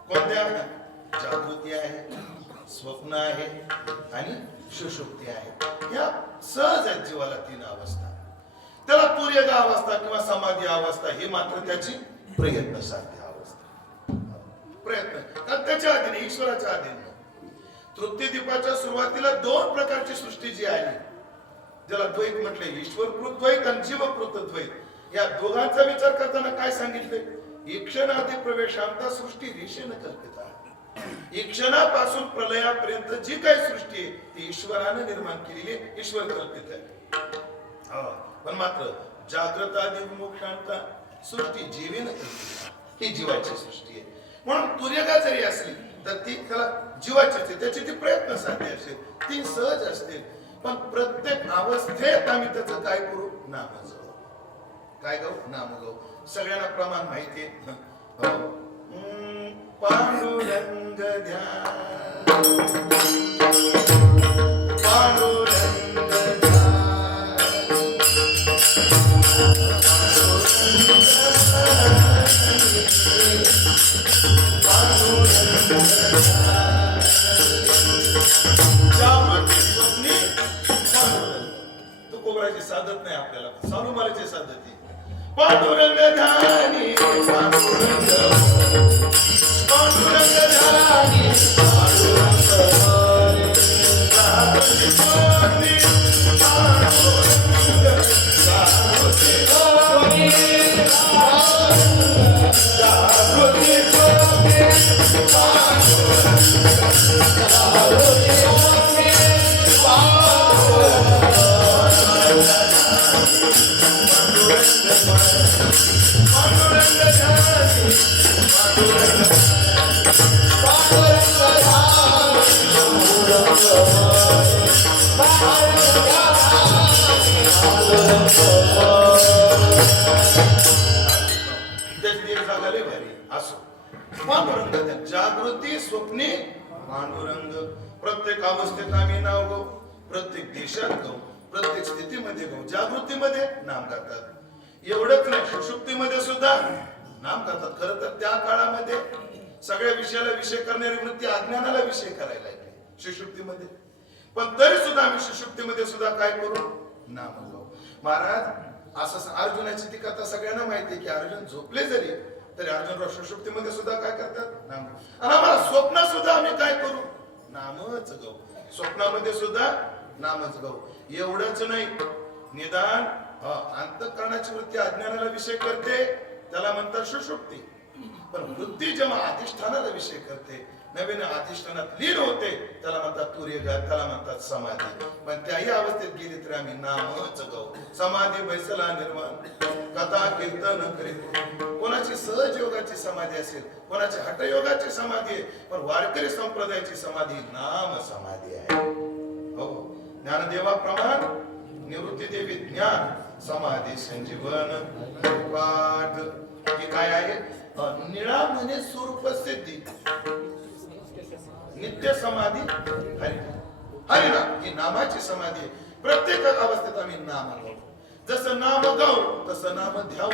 कोणत्या जागृती आहे स्वप्न आहे आणि सुषुप्ती आहे. या सहज आहेत जीवाला 3 अवस्था. त्याला तुर्यगा अवस्था किंवा समाधी अवस्था ही मात्र त्याची प्रयत्न साध्य अवस्था. प्रयत्न कारण त्याच्या अधीन ईश्वराच्या अधीन. तृप्तीदीपाच्या सुरुवातीला 2 प्रकारची सृष्टी जी आली ज्याला द्वैत म्हटले ईश्वरकृत द्वैत आणि जीवकृत द्वैत. या दोघांचा विचार करताना काय सांगितले ईक्षणादी प्रवेशांता सृष्टी ऋषीने कल्पित आहे. ईक्षणापासून प्रलयापर्यंत जी काही सृष्टी आहे ती ईश्वराने निर्माण केलेली ईश्वर कल्पित आहे. पण मात्र जागृत आदी मोक्षांता सृष्टी जीवेने कल्पित आहे. ही जीवाची सृष्टी आहे. म्हणून तुर्यगा जरी असली तर ती त्याला जीवाची असते त्याची ती प्रयत्न साध्य असेल ती सहज असते. पण प्रत्येक अवस्थेत आम्ही त्याचं काय करू नाम जाऊ काय गाऊ नाम गाऊ. सगळ्यांना प्रमाण माहिती पांडुरंग ध्यान पांडुरंग तू कोबराची साधत नाही आपल्याला सानुमालाची साधत पांडुरंग ध्यानी पांडुरंग पांडुरंग ध्यानी त्याची एक जागा लय भारी असो पांडुरंग त्या जागृती स्वप्ने पांडुरंग. प्रत्येक अवस्थेत आम्ही नाव गाऊ, प्रत्येक देशात गाऊ, प्रत्येक स्थितीमध्ये गाऊ. जागृतीमध्ये नाम करतात, एवढंच नाही सुषुप्तीमध्ये सुद्धा नाम करतात. खरं तर त्या काळामध्ये सगळ्या विषयाला विषय करणारी वृत्ती अज्ञानाला विषय करायला लागली सुषुप्तीमध्ये. पण तरी सुद्धा आम्ही सुषुप्तीमध्ये सुद्धा काय करू, नाम गाऊ. महाराज असं अर्जुनाची ती कथा सगळ्यांना माहिती आहे की अर्जुन झोपले जरी तरी अर्जुन सुषुप्तीमध्ये सुद्धा काय करतात, नाम. आणि आम्हाला स्वप्न सुद्धा आम्ही काय करू, नामच गाऊ. स्वप्नामध्ये सुद्धा नामच गाऊ. एवढंच नाही, निदान अंतःकरणाची वृत्ती अज्ञानाला विषय करते त्याला म्हणतात सुषुप्ती. पण वृत्ती जेव्हा अधिष्ठानाला विषय करते, नवीन अधिष्ठानात लीन होते, त्याला म्हणतात तुर्यघात, त्याला म्हणतात समाधी. पण त्याही अवस्थेत गेली तरी आम्ही नामच गाऊ. समाधी बैसला निर्माण, कथा कीर्तन करीत. कोणाची सहजयोगाची समाधी असेल, कोणाची हठयोगाची समाधी आहे, पण वारकरी संप्रदायाची समाधी नाम समाधी आहे. हो, ज्ञानदेवा प्रमाण निवृत्ती देवी ज्ञान समाधी संजीवन पाठ. हे काय आहे, निळा म्हणे स्वरूप सिद्धी नित्य समाधी हरिनाम. ही नामाची समाधी आहे. प्रत्येक अवस्थेत आम्ही नाम गाऊ. जसं नाम गाऊ तसं नाम ध्याऊ.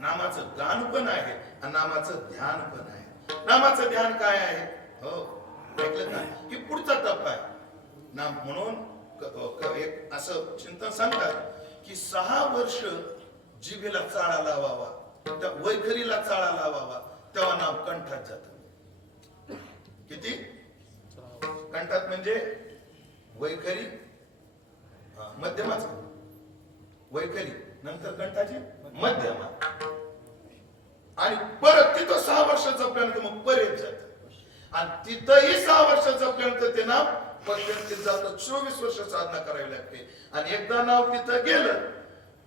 नामाचं गान पण आहे आणि नामाचं ध्यान पण आहे. नामाचं ध्यान काय आहे, हो ऐकलं का, की पुढचा टप्पा आहे नाम. म्हणून एक असं चिंतन सांगतात की 6 वर्ष जिभेला चाळा लावावा, त्या वैखरीला चाळा लावावा, तेव्हा नाम कंठात जात. किती कंठात म्हणजे वैखरी मध्यमाच, वैखरी नंतर कंठाची मध्यमा, आणि परत तिथं 6 वर्ष जपल्यानंतर मग पर्यंत जात. आणि तिथंही 6 वर्ष जपल्यानंतर ते नाव पर्यंत जातं. 24 वर्ष साधना करावी लागते. आणि एकदा नाव तिथं गेलं,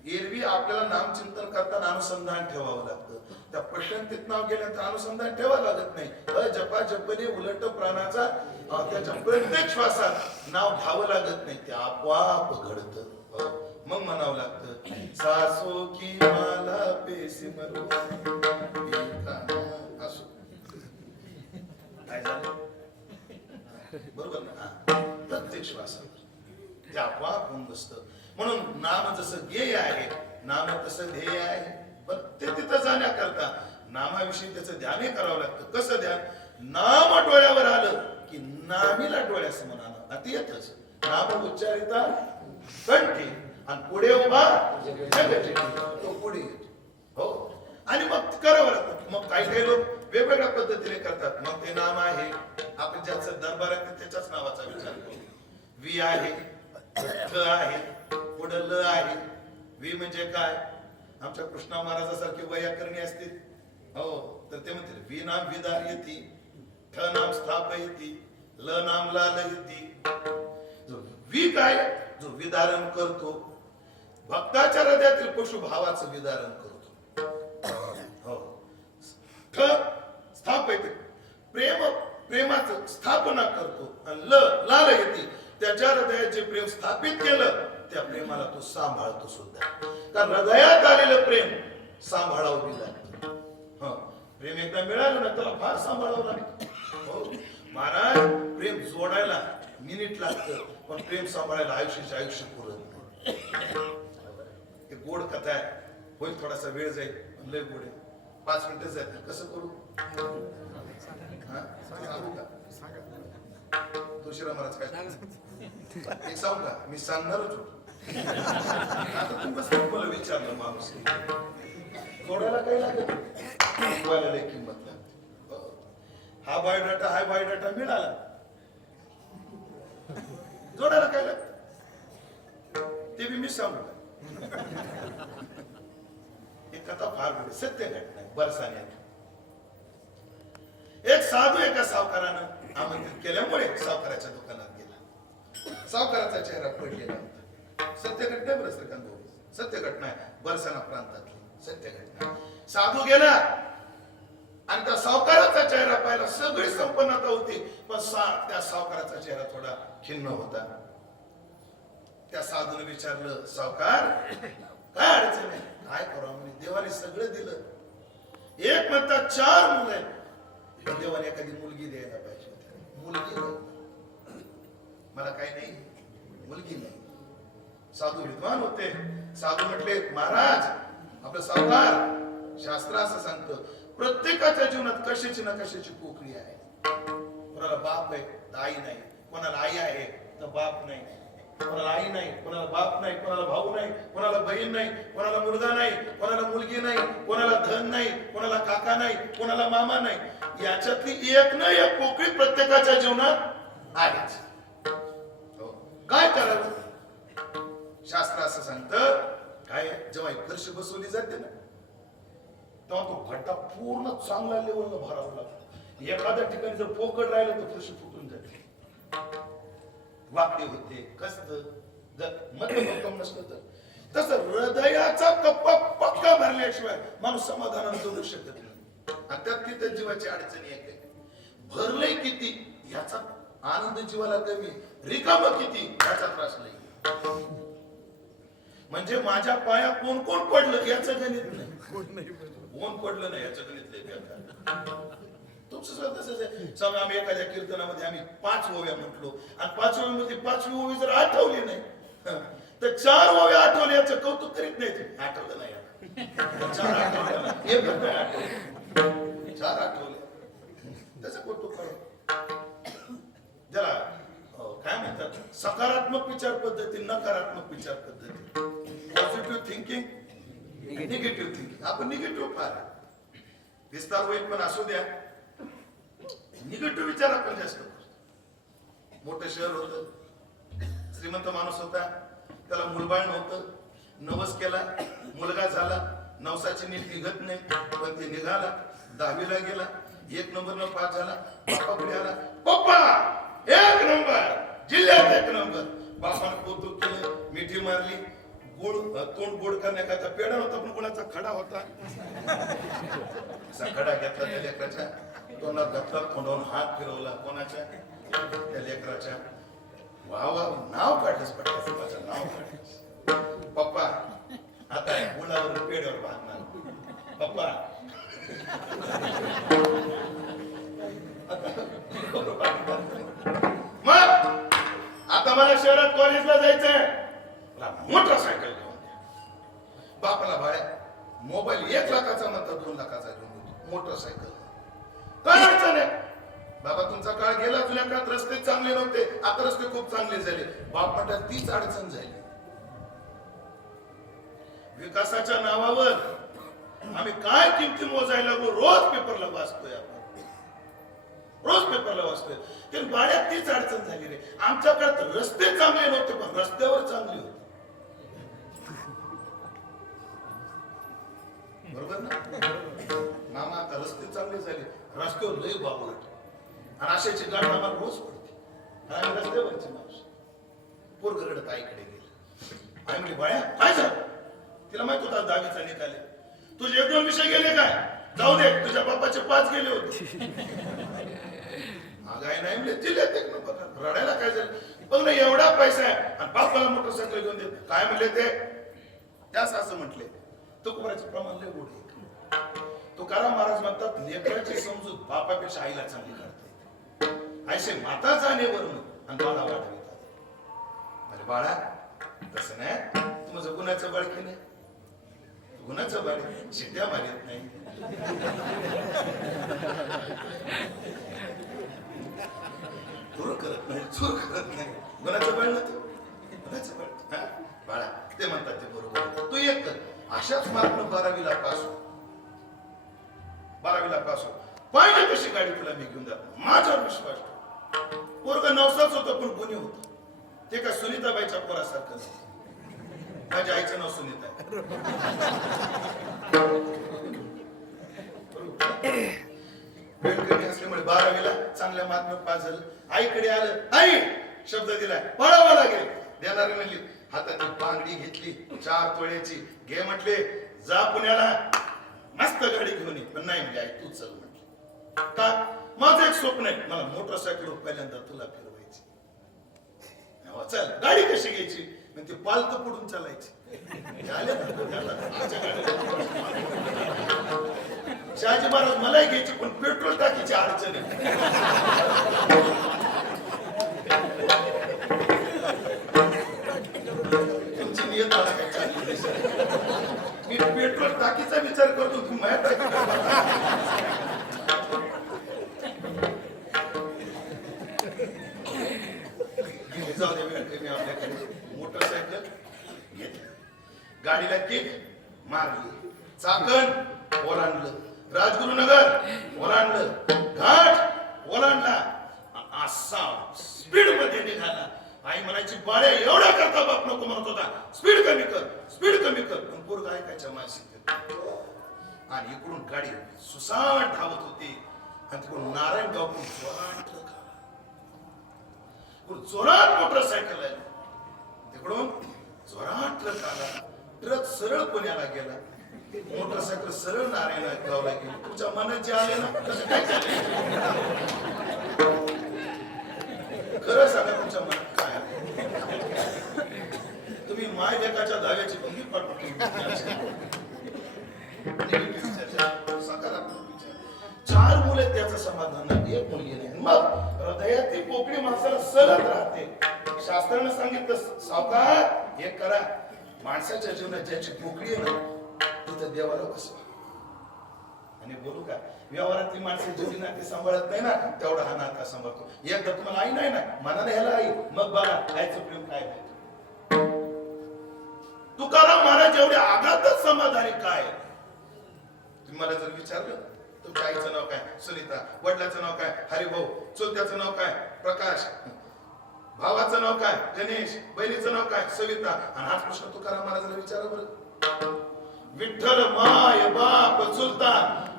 एरवी आपल्याला नामचिंतन करताना अनुसंधान ठेवावं लागतं. त्या प्रशांतीत नाव गेल्यानंतर अनुसंधान ठेवावं लागत नाही. जपा जपणे उलट प्राणाचा त्याच्या प्रत्येक श्वासात नाव घ्यावं लागत नाही, ते आपोआप घडतं. मग म्हणावं लागतं सासो की मला पेसी मरू असो. काय झालं बरोबर ना, प्रत्येक श्वासात ते आपोआप होऊन बसतं. म्हणून नाम जसं ध्येय आहे, नाम तसं ध्येय आहे. पण ते तिथं जाण्याकरता नामाविषयी त्याचं ध्यानही करावं लागतं. कसं ध्यान, नाम डोळ्यावर आलं की नामीला डोळ्यासमोर आलं. आता येतच नाम उच्चारिता कंठी आणि पुढे उभा जगते, तो पुढे येतो. हो, आणि मग करावं लागतं. मग काही काही लोक वेगवेगळ्या पद्धतीने करतात. मग ते नाम आहे, आपण ज्याचं दरबार आहे त्याच्याच नावाचा विचार करू. वी आहे, ठ आहे, पुढे ल आहे. वी म्हणजे काय, आमच्या कृष्णा महाराजासारखे वैयाकरणी असतील, हो, तर ते म्हणतील वी नाम विदार येती, ठ नाम स्थाप येती, ल नाम लाल येती. जो वी काय, जो विदारण करतो, भक्ताच्या हृदयातील पशुभावाचं विदारण करतो. हो, ठ स्थाप येते, प्रेमाचं स्थापना करतो. आणि ल लाल येते, त्याच्या हृदयात जे प्रेम स्थापित केलं त्या प्रेमाला तो सांभाळतो सुद्धा. कारण हृदयात आलेलं प्रेम सांभाळावं लागतं. प्रेम एकदा मिळालं ना त्याला फार सांभाळावं लागतं. हो, महाराज प्रेम जोडायला मिनिट लागतं, पण प्रेम सांभाळायला आयुष्याचे आयुष्य पुरत नाही. ते गोड कथा आहे, होईल थोडासा वेळ जाईल, लय गोड आहे. 5 मिनिटं जाईल, कसं करू, सांगू का तुळशीराम महाराज काय एक सांगू का, मी सांगणारच होतो. आता तुम्ही बस मला विचारलं, माणूस जोडायला काही लागत बोलायला किंमत लागते. हा बायोडाटा मिळाला, जोडायला काय लागत ते बी मी सांगू का. एक कथा फार मोठी सत्य घटना आहे. बरसाण्यात एक साधू एका सावकारानं आमंत्रित केल्यामुळे सावकाराच्या दुकानात गेला. सावकाराचा चेहरा पडलेला होता. सत्य घटना आहे, बरं श्रीकांत भाऊ, सत्य घटना आहे, बरसाना प्रांतातली सत्य घटना. साधू गेला आणि त्या सावकाराचा चेहरा पाहिला, सगळी संपन्नता होती, पण त्या सावकाराचा चेहरा थोडा खिन्न होता. त्या साधूने विचारलं, सावकार काय अडचण आहे, काय करावं, देवाने सगळं दिलं, 4 मुलं आहेत. देवाने एखादी मुलगी द्यायला पाहिजे होती. मुलगी नाही. मला काही नाही, मुलगी नाही. साधू विद्वान होते. साधू म्हटले, महाराज आपलं सावकार शास्त्र असं सांगतं प्रत्येकाच्या जीवनात कशाची ना कशाची पोकळी आहे. कोणाला बाप आहे तर आई नाही, कोणाला आई आहे तर बाप नाही, कोणाला आई नाही, कोणाला बाप नाही, कोणाला भाऊ नाही, कोणाला बहीण नाही, कोणाला मुलगा नाही, कोणाला मुलगी नाही, कोणाला धन नाही, कोणाला काका नाही, कोणाला मामा नाही. याच्यातली एक ना एक पोकळी प्रत्येकाच्या जीवनात आहेच. हो. काय करावं? शास्त्र असं सांगतं काय, जेव्हा एक फरशी बसवली जाते ना तेव्हा तो भट्टा पूर्ण चांगला लेवलला भरावा लागतो. एखाद्या ठिकाणी जर पोकळ राहिलं तर फरशी फुटून जाते, वाकडी होते. कसं जर मध्यम नसलं तर तसं हृदयाचा कप्पा पक्का भरल्याशिवाय माणूस समाधानाने जगू शकत नाही. आणि त्यात किती जीवाची अडचणी येते. भरलंय किती याचा आनंद जीवाला कमी, रिकामं किती याचा त्रास नाही. म्हणजे माझ्या पाया कोण कोण पडलं याचं गणित नाही, कोण पडलं नाही याचं गणित नाही. तुमचं सुद्धा तसंच आहे. समजा आम्ही एखाद्या कीर्तनामध्ये आम्ही 5 ओव्या म्हटलो आणि 5 ओव्यामध्ये 5वी ओवी जर आठवली नाही तर 4 ओव्या आठवले याचं कौतुक करीत नाही. ते आठवलं नाही, 4 आठवले, एक रुपये आठवले, 4 आठवले, त्याचं कौतुक करू. ज्याला काय म्हणतात सकारात्मक विचार पद्धती, नकारात्मक विचार पद्धती. Positive thinking, negative thinking. आपण निगेटिव्ह फार विस्तार होईल पण असू द्या, निगेटिव्ह विचार आपण जास्त करतो. मोठं शहर होतं, श्रीमंत माणूस होता, त्याला मुलबाळ नव्हतं, नवस केला, मुलगा झाला, नवसाची नीट निघत नाही पण ते निघाला, 10वीला गेला, 1 नंबरनं पास झाला. बापाकडे आला, पप्पा 1 नंबर, जिल्ह्यात 1 नंबर. बापानं कौतुक केलं, मिठी मारली, गोड तोंड गोड करण्याकरता पेढा होता पण गुळाचा खडा होता. असा खडा घेतला त्या लेकराच्या तोंडात घातला, तोंडावरून हात फिरवला. कोणाच्या? त्या लेकराच्या. वा वा, नाव काढलंच पडलं, माझं नाव काढलंस. पप्पा आता गुळावर पेढ्यावर बांधणार. पप्पा मग आता मला शहरात कॉलेजला जायचंय, मोटरसायकल घेऊन द्या. बापाला भाड्या मोबाईल 1 लाखाचा म्हणतात 2 लाखाचा घेऊन देतो. मोटरसायकल काय अडचण आहे? बाबा तुमचा काळ गेला, जुन्या काळात रस्ते चांगले नव्हते, आता रस्ते खूप चांगले झाले. बाप म्हणतात तीच अडचण झाली. विकासाच्या नावावर आम्ही काय किमती मोजायला लागलो. रोज पेपरला वाचतोय आपण, रोज पेपरला वाचतोय. ते भाड्यात तीच अडचण झाली रे. आमच्या काळात रस्ते चांगले नव्हते पण रस्त्यावर चांगली होती. बरोबर ना मामा? आता रस्ते चांगले झाले, रस्त्यावर लय बाबूट आणि अशाची गाठ आम्हाला रोज पडते. आणि रस्त्यावरची माणूस पोरग रडत आईकडे गेलं. आई म्हणजे बाळ्या काय झालं? तिला माहित होता 10वीचा निकाल आहे. तुझे 1-2 विषय गेले काय? जाऊ दे, तुझ्या बापाचे 5 गेले होते. आई नाही म्हणजे जिल्ह्यात 1 नंबर. रडायला काय झालं? बघ ना एवढा पैसा आहे आणि बापाला मोटरसायकल घेऊन देत. काय म्हणले ते? त्यास असं म्हटले तुकोबाराचं प्रमाण लय गोड आहे. तुकाराम महाराज म्हणतात लेकराची समजूत बापापेक्षा आईला चांगली काढते. ऐसे माता जाणे वरून आणि बाळा वाढवितात. म्हणजे बाळा तसं नाही, तू माझं गुणाचं बाळकी नाही, गुणाचं बाळ शिट्ट्या मारत नाही. चूर करत नाही, चूर करत नाही. गुणाचं बाळ ना तू, गुणाचं बाळ. बाळा ते म्हणतात ते बरोबर. तू एक कर, अशाच मार्गनं 12वीला पास हो. 12वीला पास हो. पाहिजे कशी गाडी तुला मी घेऊन जातो, माझ्यावर विश्वास ठेव. पोरग नवसाच होतं पण गुन्हे होत. ते का सुनीताबाईच्या पोरासारखं नाही. माझ्या आईचं नाव सुनीता वेळ कमी असल्यामुळे 12वीला चांगल्या मार्कनं पास झालं. आईकडे आलं, आई शब्द दिलाय पळावं लागेल. देणारी म्हणली हाताची बांगडी घेतली 4 तोळ्याची, घे म्हटले, जा पुण्याला मस्त गाडी घेऊन ये. पण नाही म्हणजे आई तू चल म्हटली. का? माझं एक स्वप्न आहे, मला मोटरसायकल पहिल्यांदा तुला फिरवायची. चल गाडी कशी घ्यायची? ते पालत पडून चालायची. शहाजी महाराज मलाही घ्यायची पण पेट्रोल टाकीची अडचण आहे. तुमची नियत मला काही चालली नाही सर. मी पेट्रोल टाकीचा विचार करतो तुम्ही माझ्या टाकी जाऊ दे. मी आपल्याकडे मोटरसायकल घेतली, गाडीला किक मारली, चाकण ओलांडलं, राजगुरुनगर ओलांडलं, घाट ओलांडला, असा स्पीड मध्ये निघाला. आई म्हणायची बाळे एवढा करता बाप नको म्हणत होता, स्पीड कमी कर, स्पीड कमी कर. पण पोरगा ऐकायच्या मानसिक. आणि इकडून गाडी सुसाट धावत होती आणि तिकडून नारायणगावकडून जोरात ट्रक आला. जोरात मोटरसायकल आली, तिकडून जोरात ट्रक आला. ट्रक सरळ पुण्याला गेला, मोटरसायकल सरळ नारायणगावला गेली. तुमच्या मनात जे आले ना तसं काय झालं? खरं सांगा तुमच्या मनात काय आलं? तुम्ही माय लेकाच्या दाव्याची भंगी सकारात्मक विचार. 4 मुले त्याचं समाधान नाही, 1 मुलगी नाही. मग हृदयात ती पोकळी माणसाला सलत राहते. शास्त्रानं सांगितलं सावकार एक करा, माणसाच्या जीवनात ज्याची पोकळी आहे ना तिथं देवाला बसवा. आणि बोलू का, व्यवहारातली माणसं जेवढी नाते सांभाळत नाही ना तेवढा हा नाता सांभाळतो. एकदा तुम्हाला आई नाही ना मनाने ह्याला आई, मग बघा आईचं प्रेम काय आहे. तुकाराम महाराज एवढे आघातच समाधानी काय. तुम्ही मला जर विचारलं तुमच्या आईचं नाव काय सुनीता, वडिलाचं नाव काय हरिभाऊ, चुलत्याचं नाव काय प्रकाश, भावाचं नाव काय गणेश, बहिणीचं नाव काय सविता, आणि हाच प्रश्न तुकाराम महाराजांना विचारा बरं. विठ्ठल माय बाप चुलता,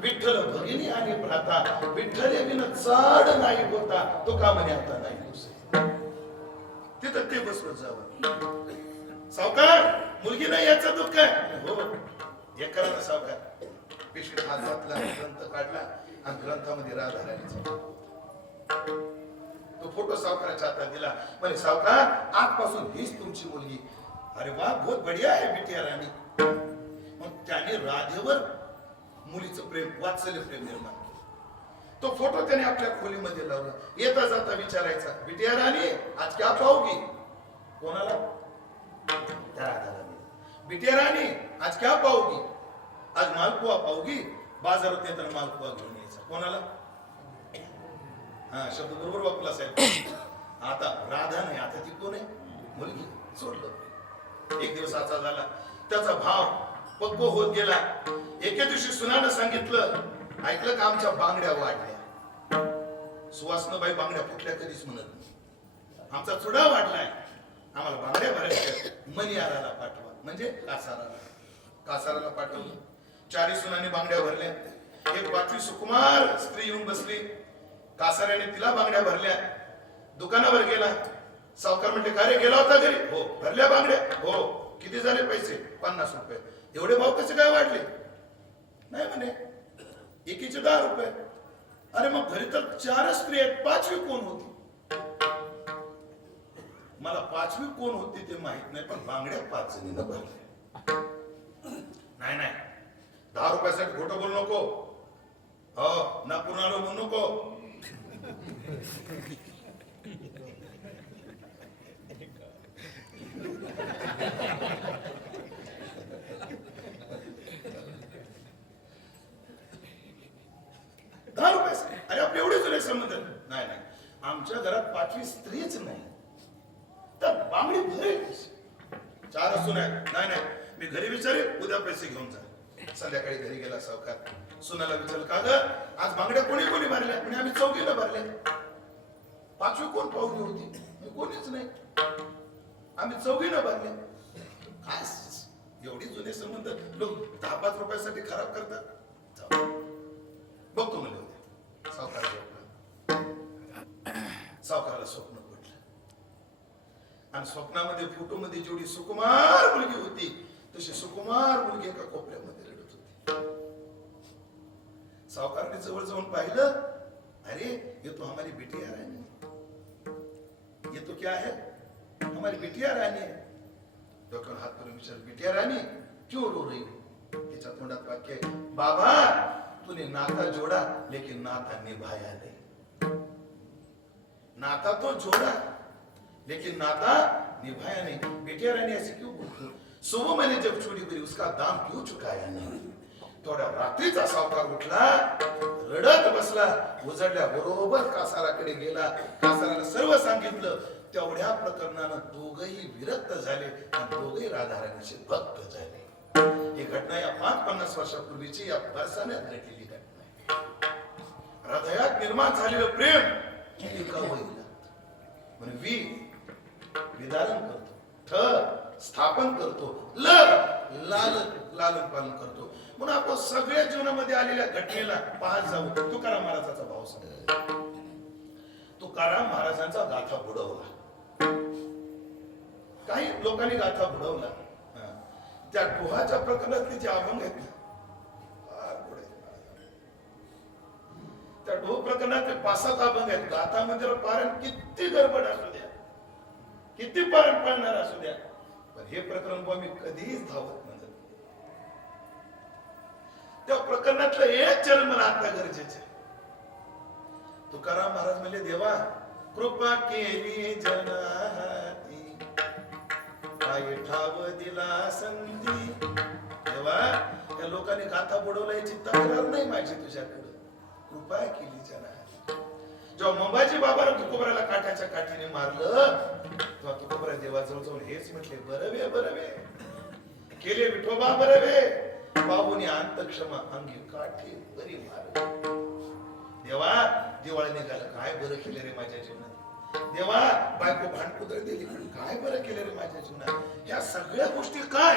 विठ्ठल भगिनी आणि भ्राता, विठ्ठल विन चाड नाही होता, तो का म्हणे आता नाही तिथं ते बसवत जावं. सावकार मुलगी नाही याचं दुःख आहे. हो हे करा ना सावकार. पिशवीत हात घातला, ग्रंथ काढला आणि ग्रंथामध्ये राधा राणीचा तो फोटो सावकाराच्या हातात दिला. म्हणे सावकार आजपासून हीच तुमची मुलगी. अरे वा बहुत बढिया आहे बिटिया राणी. मग त्याने राधेवर मुलीचं प्रेम वात्सल्य प्रेम निर्माण केलं. तो फोटो त्याने आपल्या खोलीमध्ये लावला. येता जाता विचारायचा बिटिया राणी आज क्या पाओगी. कोणाला? त्या राधाला. बिटिया राणी आज क्या पाओगी. आज मालपुआ पाओगी. बाजारात येताना मालपुआ घेऊन यायचा. कोणाला? हा शब्द बरोबर वापरला साहेब. आता राधा नाही, आता ती कोण आहे मुलगी. सोडलं. एक दिवस असा झाला त्याचा भाव पक्व होत गेला. एके दिवशी सुनानं सांगितलं ऐकलं का आमच्या बांगड्या वाढल्या. सुवासनाबाई बांगड्या फुटल्या कधीच म्हणत नाही. आमचा चुडा वाढलाय, आम्हाला बांगड्या भरायच्या. मनियाराला पाठवा म्हणजे कासाराला पाठवलं. 4 सुनांनी बांगड्या भरल्या. एक 5वी सुकुमार स्त्री येऊन बसली. कासाऱ्याने तिला बांगड्या भरल्या. दुकानावर गेला. सावकार म्हणते का रे गेला होता घरी. हो. भरल्या बांगड्या. हो. किती झाले पैसे. 50 रुपये. एवढे भाव कसे काय वाढले. नाही म्हणे एकीचे 10 रुपये. अरे मग घरी तर 4 स्त्री आहेत, 5वी कोण होती. मला 5वी कोण होती ते माहित नाही पण बांगड्या 5 जणींना भरल्या. नाही 10 रुपयासाठी खोटं बोलू नको. हो ना पुन्हा म्हणू नको. अरे आपले एवढे जुने संबंध नाही. आमच्या घरात 5वी स्त्रीच नाही तर बांगडी भरेल. 4 असून नाही मी घरी विचारेल उद्या पैसे घेऊन जा. संध्याकाळी घरी गेला सावकार. सुनाला विचारलं का ग आज बांगड्या कोणी भरल्या. म्हणजे आम्ही 4घीला भरल्या. 5वी कोण पाहुणी होती. कोणीच नाही. आम्ही 4घीला भरल्या. काय एवढी जुने संबंध लोक 10-5 रुपयासाठी खराब करतात. बघतो म्हणजे सावकाराला स्वप्न पडलं आणि स्वप्नामध्ये फोटोमध्ये जेवढी सुकुमार मुलगी होती तशी सुकुमार मुलगी एका कोपऱ्यामध्ये रडत होती. सावकारने जवळ जाऊन पाहिलं. अरे ये तो हमारी बिटिया रानी. ये तो क्या है. हमारी बिटिया रानी है. डॉक्टर हात करून विचार बिटिया रानी क्यों रो रही हो. तिच्या तोंडात वाक्य बाबा तूने नाता जोड़ा लेकिन नाता निभाया नहीं। नाता तो जोड़ा लेकिन नाता निभाया नहीं। बेटिया रानी ऐसे क्यों बोलती हो? सुबह मैंने जब चोरी करी उसका दाम क्यों चुकाया नहीं? थोड्या रात्रीचा सावकार उठला, रडत बसला, उजडल्या बरोबर कासाराकडे गेला, कासाराला सर्व सांगितलं. तेवढ्या प्रकरणानं दोघही विरक्त झाले आणि दोघही राधाराणीचे भक्त झाले. ही घटना या 50 वर्षापूर्वीची या बरसाण्यात घडलेली घटना आहे. हृदयात निर्माण झालेलं प्रेम एका वहीला म्हणजे विधारण करतो, ठ स्थापन करतो, लालन पालन करतो. म्हणून आपण सगळ्या जीवनामध्ये आलेल्या घटनेला पाहत जाऊ. तुकाराम महाराजांचा भाव सांगा. तुकाराम महाराजांचा गाथा बुडवला. काही लोकांनी गाथा बुडवला. त्या डोहाच्या प्रकरणातले जे अभंग आहेत ना, त्या डोह प्रकरणातले 5-7 अभंग आहेत. गाथा म्हणजे पारण किती गडबड असू द्या, किती पारण पाळणार असू द्या, पण हे प्रकरण मी कधीच धावत नाही. त्या प्रकरणातलं एक चरण मला आता गरजेचं. तुकाराम महाराज म्हणले, देवा कृपा केली जनाती, पाय ठाव दिला संधी. देवा या लोकांनी गाथा बुडवला याची तक्रार नाही माझी तुझ्याकडे, कृपा केली जनाती. जेव्हा मंबाजी बाबाला तुकोबराला काठ्याच्या काठीने मारलं तेव्हा तुकोबरा देवाजवळ जाऊन हेच म्हटले, बरवे केले विठोबा बरवे, पाहुनी अंत क्षमा अंगी काठी बरी मार. देवा दिवाळी निघाला, काय बरं केलं रे माझ्या जीवनात. देवा बायको भांडकुदळ दिली, काय बरं केलं रे माझ्या जीवनात. या सगळ्या गोष्टी काय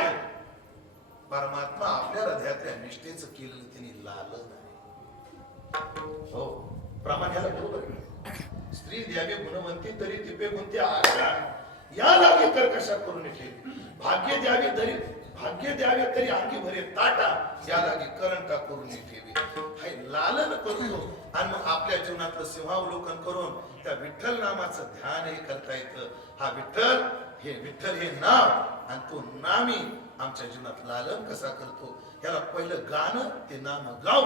परमात्मा आपल्या हृदयातल्या निष्ठेचं केलेलं त्यांनी लाल नाही. हो प्रमाण याला बरोबर. स्त्री द्यावी गुणवंती तरी तिपे गुंती आशा, या लागे कर्कशा करून ठेवी. भाग्य द्यावे तरी अंगी भरे ताटा, या लागे करंटा करून ठेवी. हे लालन करतो आणि मग आपल्या जीवनातलं सिंहावलोकन करून त्या विठ्ठल नामाचं ध्यान हे करता येतं. हा विठ्ठल हे नाव आणि तो नामी आमच्या जीवनात लालन कसा करतो, याला पहिलं गाणं ते नाम गाऊ,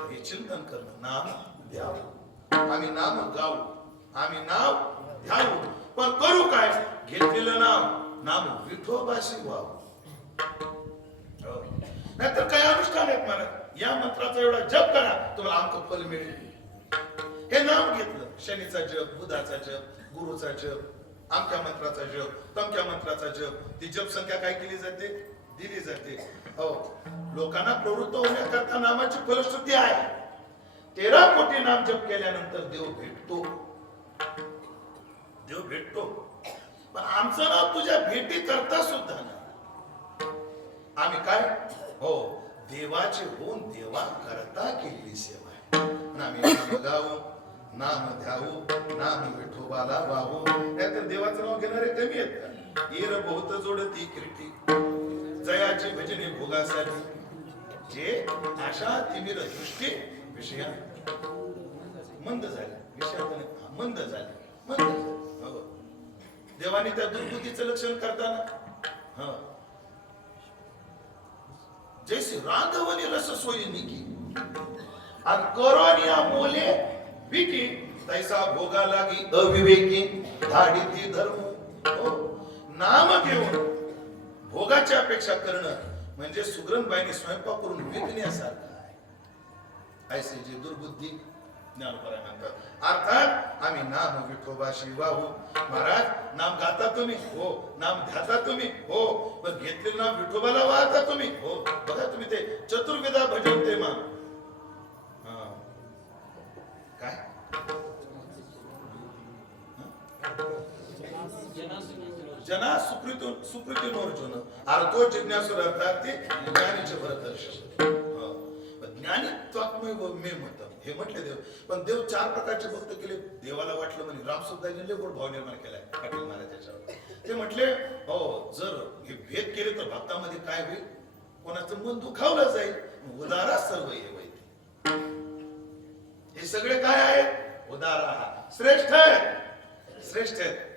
हे चिंतन करणं. नाम द्यावं, आम्ही नाम गाऊ, आम्ही नाव घ्यावं, पण करू काय? घेतलेलं नाम विठोबाशी व्हावं. नाहीतर काय अनुष्ठान आहेत मला, या मंत्राचा एवढा जप करा तुम्हाला आमचं फल मिळेल. हे नाम घेतलं, शनीचा जप, बुधाचा जप, गुरुचा जप, आमच्या मंत्राचा जप, तमक्या मंत्राचा जप. ती जप संख्या काय केली जाते? दिली जाते. हो लोकांना प्रवृत्त होण्याकरता नामाची फलश्रुती आहे. 13 कोटी नाम जप केल्यानंतर देव भेटतो. पण आमचं नाव तुझ्या भेटी करता सुद्धा ना आम्ही काय हो देवाचे होऊन देवा करता केली सेवा आहे. आम्ही नाम गाऊ, नाम ध्याऊ, नाम विठोबाला वाहू. नाहीतर देवाचं नाव घेणारे कमी आहेत का? येर बहुत जोडती कीर्ती, जयाची भजने भोगासाठी, जे आशा तिमिर दृष्टी विषया मंद झाले, विषयात मंद झाले. देवाने त्या दुर्बुद्धीचं लक्षण करताना जैसे रांधवनी रस सोयी निकी आणि करोनिया मोले विकी, तैसा भोगा लागी अविवेकी धाडिती धर्म. नाम घेऊन भोगाची अपेक्षा करणं म्हणजे सुगरणबाईने स्वयंपाक करून विकण्यासारखं आहे. ऐसे जे दुर्बुद्धी ज्ञानपरा म्हणतात. अर्थात आम्ही नाम विठोबाशी वाहू. महाराज नाम गाता तुम्ही हो, नाम ध्याता तुम्ही हो, पण घेतलेलं नाम विठोबाला वाहता तुम्ही हो. बघा तुम्ही ते चतुर्विधा भजन ते मा काय जना सुकृतीनोर्जुन अर्थो जिज्ञासुर अर्थात ज्ञानीचे भरदर्शन. ज्ञानीत्वात्मय मे म्हणतात हे म्हटले देव. पण देव 4 प्रकारचे भक्त केले. देवाला वाटलं म्हणे राम सुद्धा गोड भाव निर्माण केलाय पाटील महाराजांच्यावर. ते म्हटले हो जर हे भेद केले तर भक्तामध्ये काय होईल? कोणाचं मन दुखावलं जाईल. उदारा सर्व हे वैते. हे सगळे काय आहेत? उदारा श्रेष्ठ आहेत.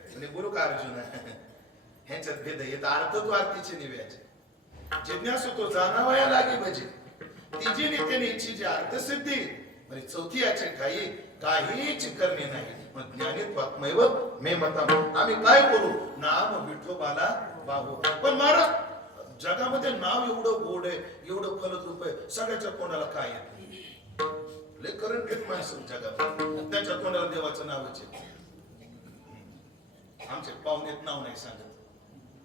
म्हणजे गुरु का अर्जुन ह्यांच्यात भेद येत. अर्थ तो आरतीचे निव्याचे जिज्ञासू तो जाणावया लागे भजे. तिची नित्य इच्छी जी अर्थसिद्धी म्हणजे चौथी याचे काहीच करणे नाही. पण ज्ञानित्वात्मैव मे मतं. आम्ही काय करू? नाम विठोबाला पाहू. पण महाराज जगामध्ये नाव एवढं गोड आहे, एवढं फलद्रूप आहे, सगळ्याच्या तोंडाला काय येत नाही. लय करंट येत माणसं जगात, त्यांच्या तोंडाला देवाचं नावच येत. आमचे पाहुणेत नाव नाही सांगत.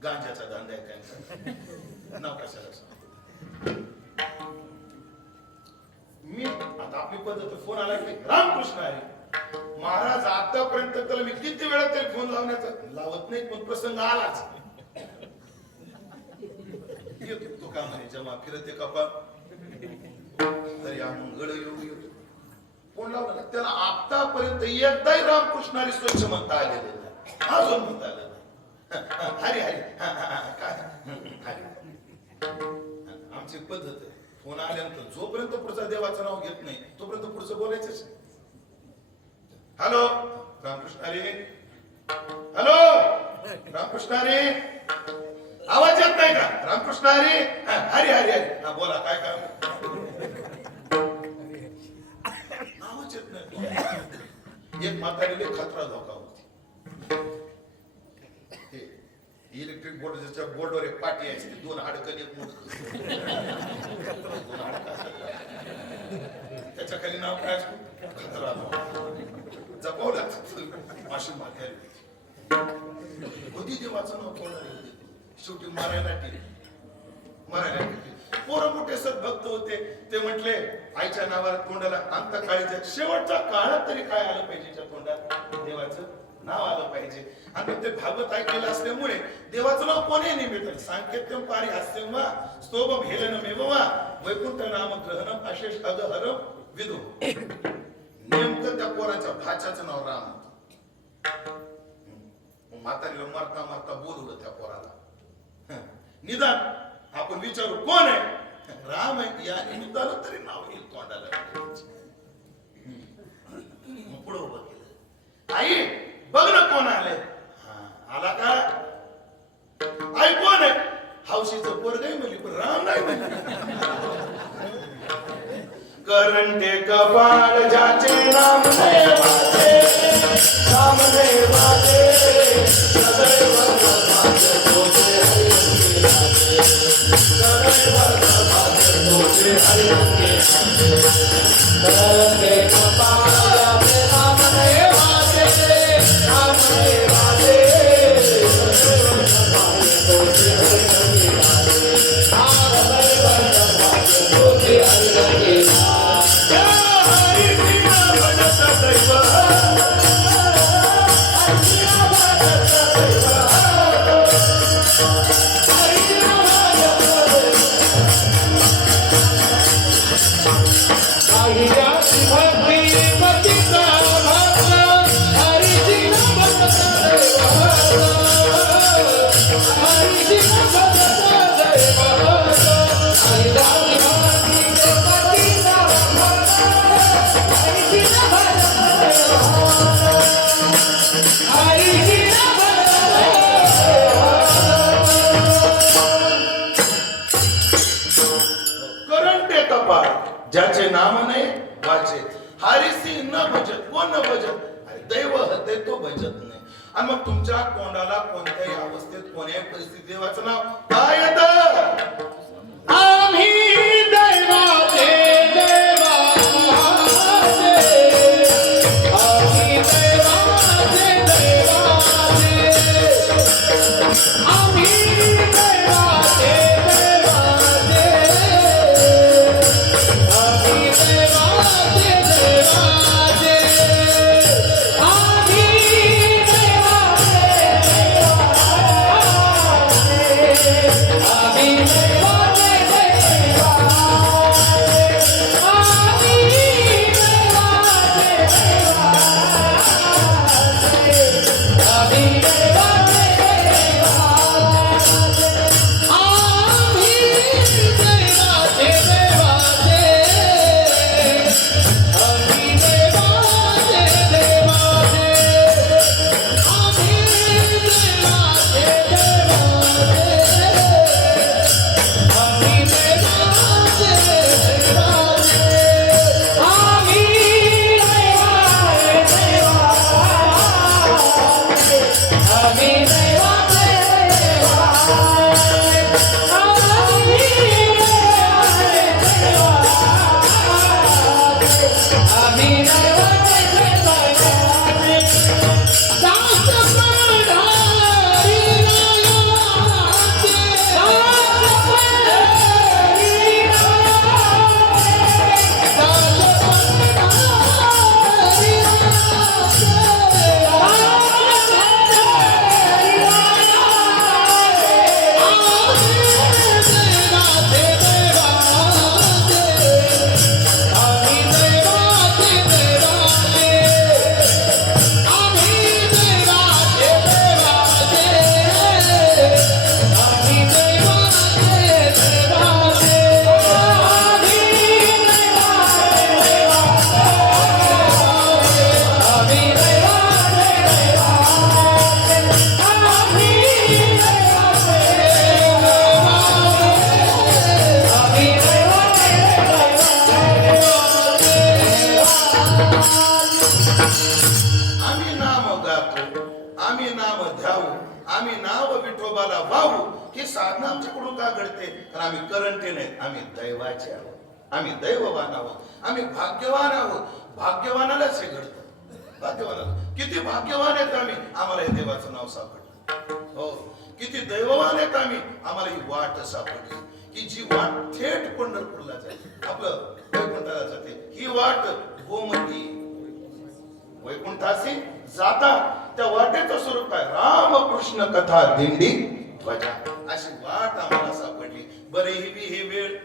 गांजाचा धंदा आहे त्यांचा, नाव कशाला सांगत. मी आता आपली पद्धत फोन आला की रामकृष्ण आहे महाराज. आतापर्यंत त्याला मी किती वेळा तरी फोन लावत नाही, पण प्रसंग आलाच. तो का म्हणे जेव्हा फिरते कपा तरी मंगळ येऊ फोन लावला ना, त्याला आतापर्यंत एकदाही रामकृष्णारी स्वच्छ म्हणता आलेले नाही, अजून म्हणता आलं नाही. हरी हरी काय हरी. आमची पद्धत आहे फोन आल्यानंतर जोपर्यंत पुढचा देवाचं नाव घेत नाही तोपर्यंत पुढचं बोलायचंच. हॅलो रामकृष्ण हरी, हॅलो रामकृष्ण हरी, आवाज येत नाही का? रामकृष्ण हरी, हरी हरी हरी, हा बोला काय काम. आवाज येत नाही. एक म्हातारीला खतरा धोका होती. इलेक्ट्रिक बोर्डच्या बोर्डवर एक पाटी असते, दोन हाडकन एक मुडक, त्याच्या खाली नाव काय असतं? खतरा जपावं लागतं. अशी म्हातारी होती. देवाचं नाव कोणाला शेवटी मरायला पोरं मोठे सद्भक्त होते. ते म्हटले आईच्या नावाला तोंडाला अंत काळीच्या शेवटच्या काळात तरी काय आलं पाहिजे, त्या तोंडात देवाचं नाव आलं पाहिजे. आणि ते भागवत ऐकलेलं असल्यामुळे देवाचं नाव कोणी निमित्त सांकेत्यम पारी हास्यम वा स्तोभम हेलनमेव वा वैकुंठ नाम ग्रहणम अशेष अगहरम विदो. नेमकं त्या पोराच्या भाच्याचं नाव राम. म्हातारीला मरता मरता बोलवलं त्या पोराला. निदान आपण विचारू कोण आहे? राम आहे. या निमित्तानं तरी नाव येईल तोंडाला. पुढं उभं केलं. आई बघ ना कोण आले. आला का? आई कोण आहे? हौशीचं पोरग आहे म्हणली, पण राम नाही म्हणली. करंटे कपाळ ज्याचे नाम नाही वाटे, नाम नाही वाटे, सदैव भाग्य तोचे हरिरंगे नाचे, सदैव भाग्य तोचे हरिरंगे नाचे. करंटे कपाळ ज्याचे नाम नाही वाटे, नाम नाही वाटे, सदैव भाग्य तोचे हरिरंगे नाचे, सदैव भाग्य तोचे हरिरंगे नाचे. ज्याचे नाम नाही वाचे, हरिसी न भजत. कोण न भजत? दैव हते तो भजत नाही. आणि मग तुमच्या तोंडाला कोणत्याही अवस्थेत कोणत्याही परिस्थितीत देवाचं नाव काय येतं? आम्ही दैवाचे देवाचे, आम्ही देवाचे देवाचे, आम्ही देवाचे देवाचे, आम्ही देवाचे देवाचे, आम्ही देवाचे देवाचे, आम्ही देवाचे आम्ही दैवाचे दैवाचे दास पंढरी रायाचे दास पंढरी आम्ही नाम गातो, आम्ही नाम ध्याऊ, आम्ही नाव विठोबाला वाहू. ही साधना आमच्याकडून का घडते? कारण आम्ही करंटे नाही, आम्ही दैवाचे आहोत, आम्ही दैववान आहोत, आम्ही भाग्यवान आहोत. भाग्यवानालाच हे घडतं. भाग्यवानाला किती भाग्यवान आहेत आम्ही, आम्हाला हे देवाचं नाव सापडलं. हो, किती दैववान आहेत आम्ही, आम्हाला ही वाट सापडली की जी वाट थेट पंढरपूरला जाते, आपलं वैकुंठाला जाते. ही वाट गोमती वैकुंठासी जाता त्या वाटेचं स्वरूप काय? रामकृष्ण कथा दिंडी ध्वजा. अशी वाट आम्हाला सापडली. बरे ही वेळ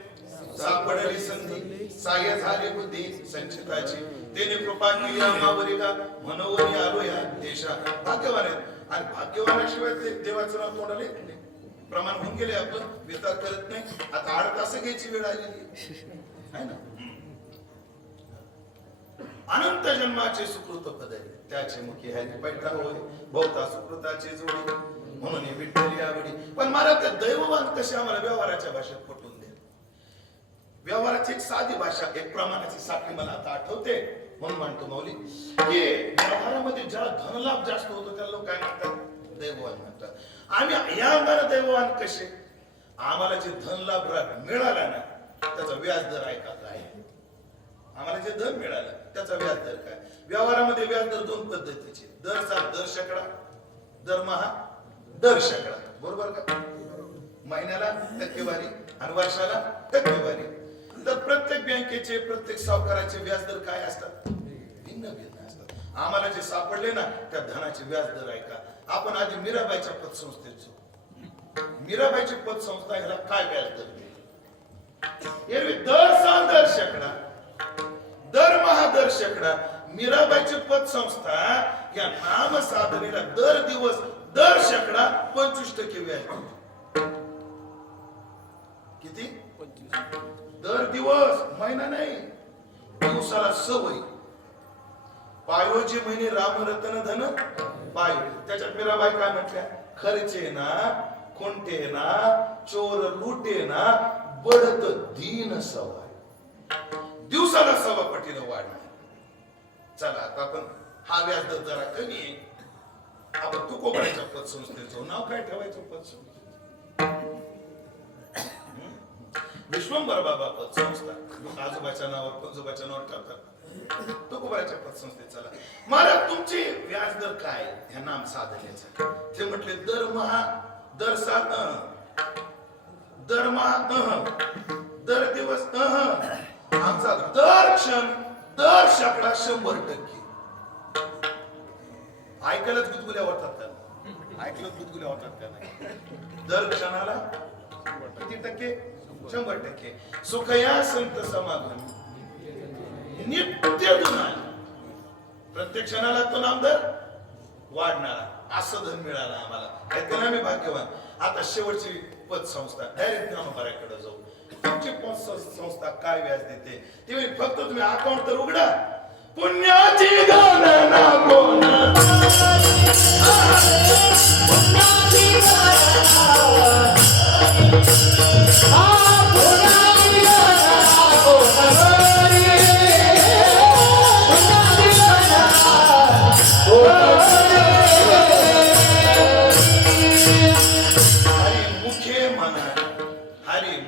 सापडली संधी, साह्य झाली बुद्धी संचिताची. त्याने कृपा केली आम्हावरी का, मनोवरी आलो या देशा. भाग्यवान आहेत. आणि भाग्यवानाशिवाय ते देवाचं नाव तोंडाला येत नाही. प्रमाण होऊन गेले आपलं, विचार करत नाही. आता 8 तास घ्यायची वेळ आलेली आहे ना. अनंत जन्माचे सुकृत पदे त्याचे मुखी हरी पैठा होय, बहुता सुकृताची जोडी म्हणून हे विठ्ठली आवडी. पण मला त्या दैववान कसे आम्हाला व्यवहाराच्या भाषेत पटवून दे. व्यवहाराची एक साधी भाषा, एक प्रमाणाची साखळी मला आता आठवते म्हणून म्हणतो माऊली की व्यवहारामध्ये ज्याला धनलाभ जास्त होतो त्याला लोक काय म्हणतात? दैववान म्हणतात. आम्ही या अंगाने दैववान कसे? आम्हाला जे धनलाभ मिळाला ना त्याचा व्याज दर आहे का काय? आम्हाला जे धन मिळालं त्याचा व्याज दर काय? व्यवहारामध्ये व्याज दर 2 पद्धतीचे, दर शेकडा, दरमहा, दर शेकडा. बरोबर का? महिन्याला टक्केवारी आणि वर्षाला टक्केवारी. तर प्रत्येक बँकेचे, प्रत्येक सावकाराचे व्याज दर काय असतात? भिन्न भिन्न असतात. आम्हाला जे सापडले ना त्या धनाचे व्याज दर आहे का? आपण आधी मीराबाईच्या पतसंस्थेत जाऊ. मीराबाईची पतसंस्था ह्याला काय व्याज दर देते? एरवी दर साल दर शेकडा, दरमहा दर शेकडा. मीराबाईची पतसंस्था या नाम साधनेला दर दिवस दर शेकडा 25% व्याज. किती? 25. दर दिवस, महिना नाही, दिवसाला सवय. पायोजी महिने रामरतन धन पायो. त्याच्यात मीराबाई काय म्हटल्या? खर्चे ना, खोंटे ना, चोर लुटे ना, बढत दीन सवाय. दिवसाला 1.25 पटीनं वाढणार. चला आता आपण हा व्याज दर जरा कमी आहे, आपण तुकोबाराच्या पतसंस्थेत जाऊ. नाव काय ठेवायचं पतसंस्थेत? विश्वंभर बाबा पतसंस्था. आजोबाच्या नावावर पंजोबाच्या नावावर टाकतात. तुकोबाराच्या पतसंस्थेत चला. महाराज तुमची व्याज दर काय ह्या नाम साधनेचा? ते म्हटले दरमहा, दर साल, दरमहा, दर दिवस, आमचा दर क्षण, दर शेकडा 100%. ऐकायलाच गुदगुल्या वाटतात का? ऐकलंच गुदगुल्या वाटतात का? नाही. दर क्षणाला किती टक्के? 100%. सुखया संत समागम नित्य दुना. प्रत्येक क्षणाला तो नामदर वाढणारा. असं धन मिळालं आम्हाला. ऐकलं आम्ही भाग्यवान. आता शेवटची पतसंस्था डायरेक्ट नामबाऱ्याकडे जाऊ. तुमची पतसंस्था काय व्याज देते? ते फक्त तुम्ही अकाउंट तर उघडा. पुण्याची गणना कोण?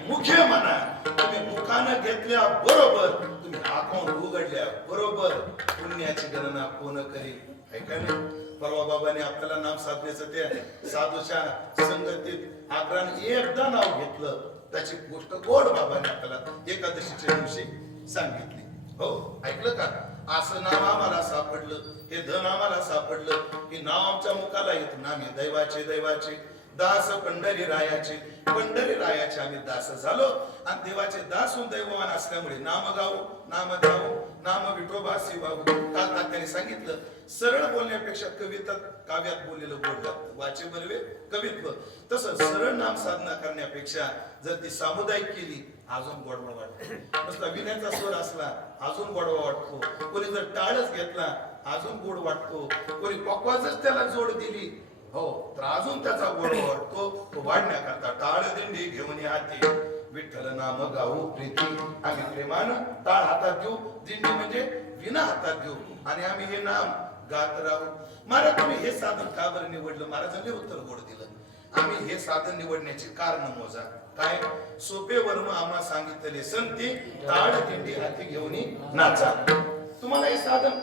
मुखे म्हणा. तुम्ही मुखानं घेतल्या बरोबर तुम्ही अकाउंट उघडल्या बरोबर पुण्याची गणना कोण करी ऐका ना. परवा बाबाने आपल्याला नाम साधण्याचं त्या साधूच्या संगतीत आग्रहाने एकदा नाव घेतलं, त्याची गोष्ट गोड बाबाने आपल्याला एकादशीच्या दिवशी सांगितली. हो ऐकलं का? असं नाव आम्हाला सापडलं, हे धन आम्हाला सापडलं, हे नाव आमच्या मुखाला येत ना. आम्ही दैवाचे दैवाचे दास पंढरी रायाचे, पंढरी रायाचे आम्ही दास झालो आणि देवाचे दास होऊन दैववान असल्यामुळे नाम गाऊ, नाम द्यावू, नाम विठोबासी वाहू. काल तात्याने सांगितलं, सरळ बोलण्यापेक्षा कविता काव्यात बोललेलं गोड लागतं. वाचे बलवे कवित्व. तसं सरळ नाम साधना करण्यापेक्षा जर ती सामुदायिक केली अजून गोडवा वाटतो. नुसता विण्याचा स्वर असला अजून गोडवा वाटतो. कोणी जर टाळच घेतला अजून गोड वाटतो. कोणी पक्वाजच त्याला जोड दिली हो तर अजून त्याचा गोडवा वाटतो. तो वाढण्याकरता टाळ दिंडी घेऊन हाती विठ्ठल नाम गाऊ प्रीती. आम्ही प्रेमानं टाळ हातात घेऊ, दिंडी म्हणजे विना हातात घेऊ आणि आम्ही हे नाम गात राहू. महाराज तुम्ही हे साधन का बरं निवडलं? महाराजांनी उत्तर गोड दिलं. आम्ही हे साधन निवडण्याची कारण मोजा. काय? सोपे वर्म आम्हा सांगितले संती, टाळ दिंडी हाती घेऊन नाचा. तुम्हाला हे साधन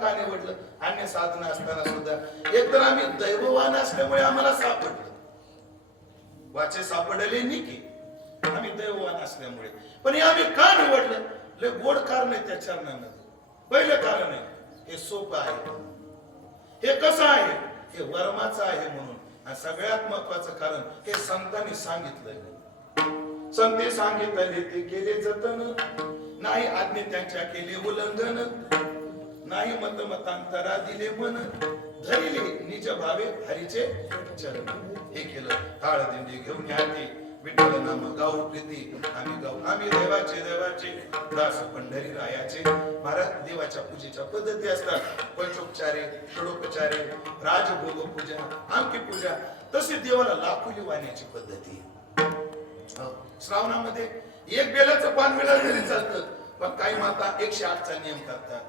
का निवडलं? अन्य साधन असताना सुद्धा एकतर आम्ही दैववान असल्यामुळे आम्हाला सापडलं, वाचे सापडले निकी, आम्ही दैववान असल्यामुळे. पण हे आम्ही का निवडलं? लय गोड कारण आहे त्या चरणामध्ये. पहिलं कारण आहे हे सोपं आहे. हे कसं आहे? हे वर्माचं आहे म्हणून. आणि सगळ्यात महत्वाचं कारण हे संतांनी सांगितलंय. संते सांगितले ते केले जतन, नाही आज्ञे त्यांच्या केले उल्लंघन, नाही मतांतरा दिले मन, धरिले निज भावे हरीचे चरण. हे केलं. टाळ दिंडी घेऊन हाती विठ्ठल नाम गाऊ प्रीती आम्ही गाऊ. आम्ही देवाचे दास पंढरी रायाचे. महाराज देवाच्या पूजेच्या पद्धती असतात. पंचोपचारे, षडोपचारे, राजभोग पूजा, अंकी पूजा. तशी देवाला लाखोली वाहण्याची पद्धती. श्रावणामध्ये एक बेलाचं पान मिळालं तरी चालतं, पण काही माता 108चा नियम करतात.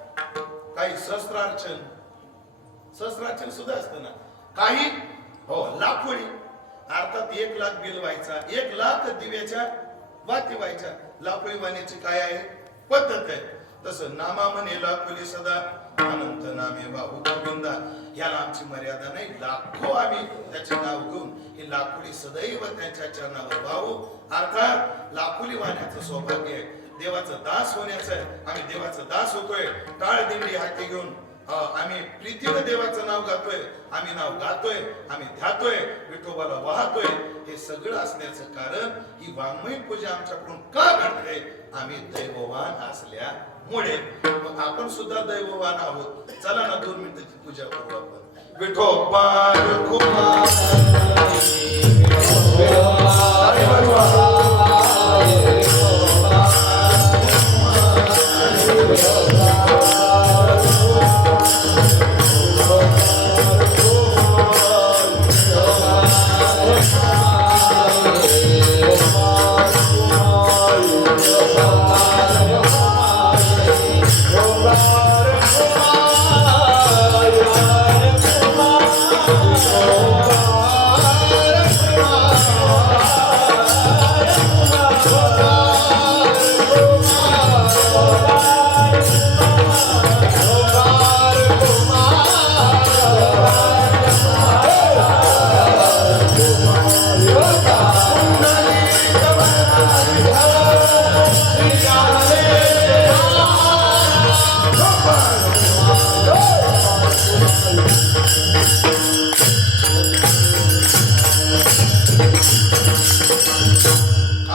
काही सहस्रार्चन सुद्धा असतं ना. काही हो लाखोळी अर्थात 1,00,000 बेल व्हायचा, 1,00,000 दिव्याच्या वाती व्हायच्या. लाखोळी वाहण्याची काय आहे पद्धत आहे. तसं नामा म्हणे लाखोली सदा, अनंत नामे बाहू गोविंदा. याला आमची मर्यादा नाही. लाखो आम्ही त्याचे नाव घेऊन ही लाखोली सदैव त्यांच्या चरणावर वाहू. अर्थात लाखोली वाहण्याचं सौभाग्य आहे, देवाचं दास होण्याचं आहे. आम्ही देवाचं दास होतोय. टाळ दिंडी हाती घेऊन आम्ही प्रीतीने देवाचं नाव गातोय, आम्ही नाव गातोय, आम्ही ध्यातोय, विठोबाला वाहतोय. हे सगळं असण्याचं कारण ही वाङ्मयीन पूजा आमच्याकडून का घडते? आम्ही दैववान असल्यामुळे. मग आपण सुद्धा दैववान आहोत. चला ना 2 मिनिटाची पूजा करू आपण. विठोबा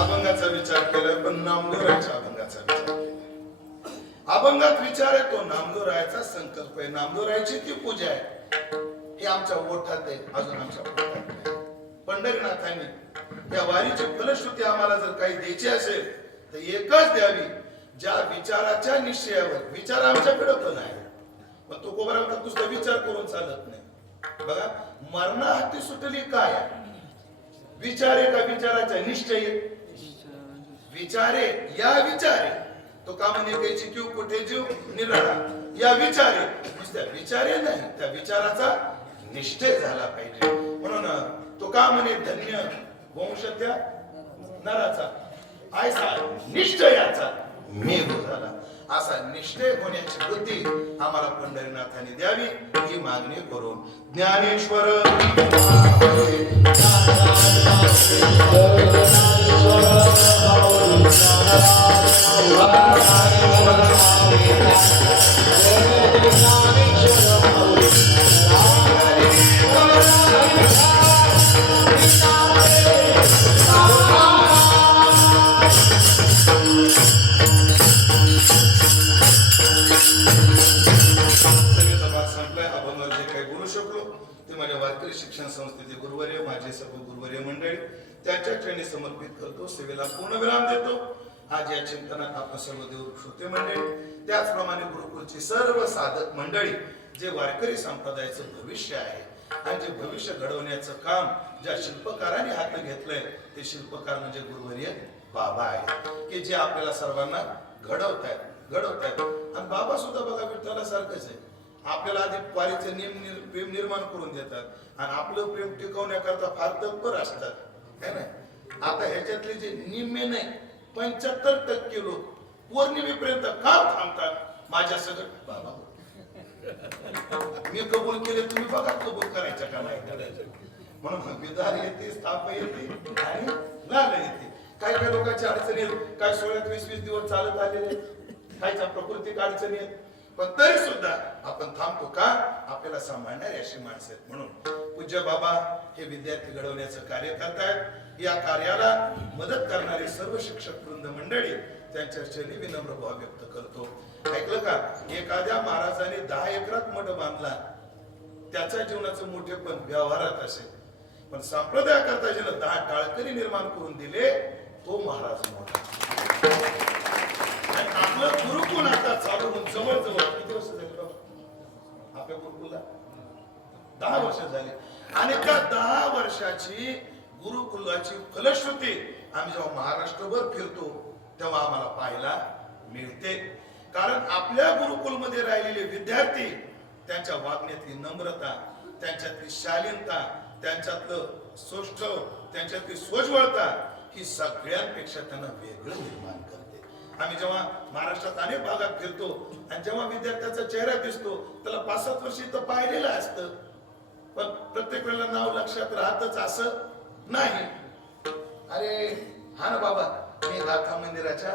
अभंगाचा विचार केलाय, पण नामदेवरायाच्या अभंगाचा विचार केला. अभंगात विचार आहे तो नामदेवरायाचा संकल्प आहे. नामदेवरायाची ती पूजा आहे. हे आमच्या ओठात आहे, अजून आमच्या ओठात आहे. पंढरीनाथांनी या वारीची फलश्रुती आम्हाला जर काही द्यायची असेल तर एकच द्यावी, ज्या विचाराच्या निश्चयावर. विचार आमच्याकडे पण आहे, पण तो कोबरा नुसता विचार करून चालत नाही. बघा मरणा हाती सुटली काय? विचारे का विचाराचा निश्चय? विचारे या विचारे तो का म्हणे त्याची किव कुठे जीव निराळा. या विचारे नुसत्या विचारे नाही, त्या विचाराचा निश्चय झाला पाहिजे. म्हणून तो का म्हणे धन्य वंश त्या नराचा, आयसा निश्चयाचा मेघ झाला. असा निश्चय होण्याची बुद्धी आम्हाला पंढरीनाथाने द्यावी ही मागणी करून ज्ञानेश्वर वारकरी शिक्षण संस्थेचे गुरुवर्य माझे सर्व गुरुवर्य मंडळी त्याच्या चरणी समर्पित करतो. सेवेला पूर्ण विराम देतो. आज या चिंतनात आपण सर्व देव श्रोते मंडळी त्याचप्रमाणे गुरुकुलची सर्व साधक मंडळी जे वारकरी संप्रदायाचं भविष्य आहे आणि जे भविष्य घडवण्याचं काम ज्या शिल्पकारांनी हाती घेतलंय ते शिल्पकार म्हणजे गुरुवर्य बाबा आहे की जे आपल्याला सर्वांना घडवतायत आणि बाबा सुद्धा बघा विठ्ठलासारखंच आहे. आपल्याला आधी वारीचे प्रेम निर्माण करून देतात आणि आपलं प्रेम टिकवण्याकरता फार तत्पर असतात है ना. आता ह्याच्यातले जे निम्मे नाही 75% लोक पौर्णिमेपर्यंत का थांबतात माझ्या सगळं बाबा मी कबूल केले तुम्ही बघा कबूल करायचं का नाही करायचं म्हणून विधार येते स्थाप येते आणि लाल येते. काय काय लोकांची अडचणी आहेत काय 16-20 दिवस चालत आलेले कायच्या प्रकृती अडचणी आहेत पण तरी सुद्धा आपण थांबतो का आपल्याला सांभाळणारी अशी माणसं आहेत. म्हणून पूज्य बाबा हे विद्यार्थी घडवण्याचं कार्य करतायत. या कार्याला मदत करणारे सर्व शिक्षक वृंद मंडळी त्यांच्या चरणी विनम्र भाव व्यक्त करतो. ऐकलं का एखाद्या महाराजाने 10 एकरात मठ बांधला त्याच्या जीवनाचं मोठेपण व्यवहारात असेल पण संप्रदायाकरता ज्यानं 10 टाळकरी निर्माण करून दिले तो महाराज मोठा. आपलं गुरुकुल आता चालू होऊन जवळ किती वर्ष झाली बाबा आपल्या गुरुकुलला 10 वर्ष झाली आणि त्या 10 वर्षाची गुरुकुलाची फलश्रुती आम्ही जेव्हा महाराष्ट्रभर फिरतो तेव्हा आम्हाला पाहायला मिळते. कारण आपल्या गुरुकुलमध्ये राहिलेले विद्यार्थी त्यांच्या वागण्यातली नम्रता त्यांच्यातली शालीनता त्यांच्यातलं सौष्ठव त्यांच्यातली सोज्वळता ही सगळ्यांपेक्षा त्यांना वेगळं निर्माण करते. आम्ही जेव्हा महाराष्ट्रात अनेक भागात फिरतो आणि जेव्हा विद्यार्थ्याचा चेहरा दिसतो त्याला 5-7 वर्ष इथं पाहिलेलं असतं पण प्रत्येक वेळेला नाव लक्षात राहतच असं नाही. अरे हा ना बाबा मी गाथा मंदिराच्या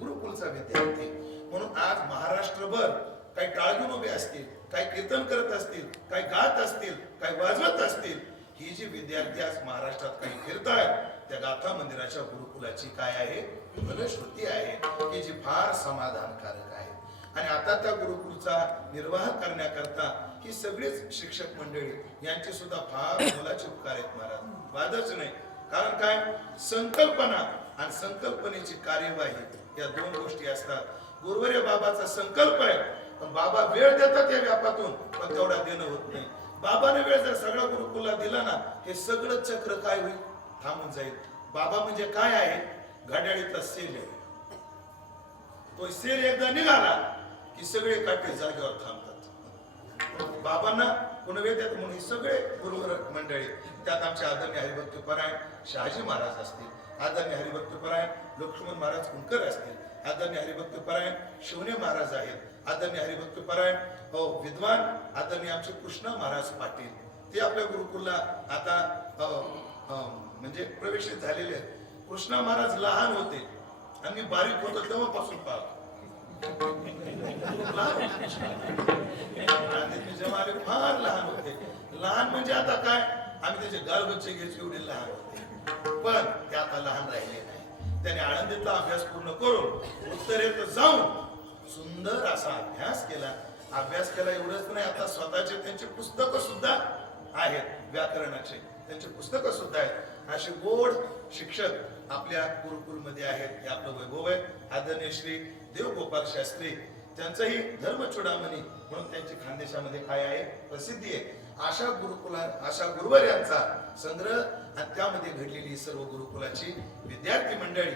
गुरुकुलचा विद्यार्थी म्हणून आज महाराष्ट्रभर काही टाळगुण उभे असतील काही कीर्तन करत असतील काही गात असतील काही वाजवत असतील ही जी विद्यार्थी आज महाराष्ट्रात काही फिरतायत त्या गाथा मंदिराच्या गुरुकुलाची काय आहे फलश्रुती आहे की जी फार समाधानकारक आहे. आणि आता त्या गुरुकुलचा निर्वाह करण्याकरता ही सगळीच शिक्षक मंडळी यांचे सुद्धा फार मोलाचे उपकार आहेत महाराज वादच नाही. कारण काय संकल्पना आणि संकल्पनेची कार्यवाही या 2 गोष्टी असतात. गुरुवर्य बाबाचा संकल्प आहे पण बाबा वेळ देतात या व्यापातून पण तेवढा देणं होत नाही. बाबाने वेळ जर सगळा गुरुकुलला दिला ना हे सगळं चक्र काय होईल थांबून जाईल. बाबा म्हणजे काय आहे घड्याळीचा सेल आहे. तो सेल एकदा निघाला की सगळे काटे जागेवर थांबतात. बाबांना पुन्हा वेळ देतात म्हणून सगळे गुरुवर मंडळी त्यात आमचे आदरणीय हरिभक्तपरायण शहाजी महाराज असतील आदरणीय हरिभक्तपरायण लक्ष्मण महाराज कुंकर असतील आदरणीय हरिभक्तपरायण शिवने महाराज आहेत आदरणीय हरिभक्तपरायण विद्वान आदरणीय आमचे कृष्णा महाराज पाटील ते आपल्या गुरुकुलला आता म्हणजे प्रवेशित झालेले आहेत. कृष्णा महाराज लहान होते आणि मी बारीक होतो तेव्हापासून पाहतो जेव्हा आले फार लहान होते. लहान म्हणजे आता काय आम्ही त्याचे गालबच्चे घ्यायचे एवढे लहान होते पण ते आता लहान राहिले नाही. त्याने आळंदीतला अभ्यास पूर्ण करून उत्तरेत जाऊन सुंदर असा अभ्यास केला. अभ्यास केला एवढंच नाही आता स्वतःचे त्यांचे पुस्तकं सुद्धा आहेत व्याकरणाचे त्यांचे पुस्तकं सुद्धा आहेत. असे गोड शिक्षक आपल्या गुरुकुलमध्ये आहेत. हे आपलं वैभव आहे. आदरणीय श्री देवगोपाल शास्त्री त्यांचाही धर्मचूडामणी म्हणून त्यांची खानदेशामध्ये काय आहे प्रसिद्धी आहे. अशा गुरुवर्यांचा संग्रह आणि त्यामध्ये घडलेली सर्व गुरुकुलाची विद्यार्थी मंडळी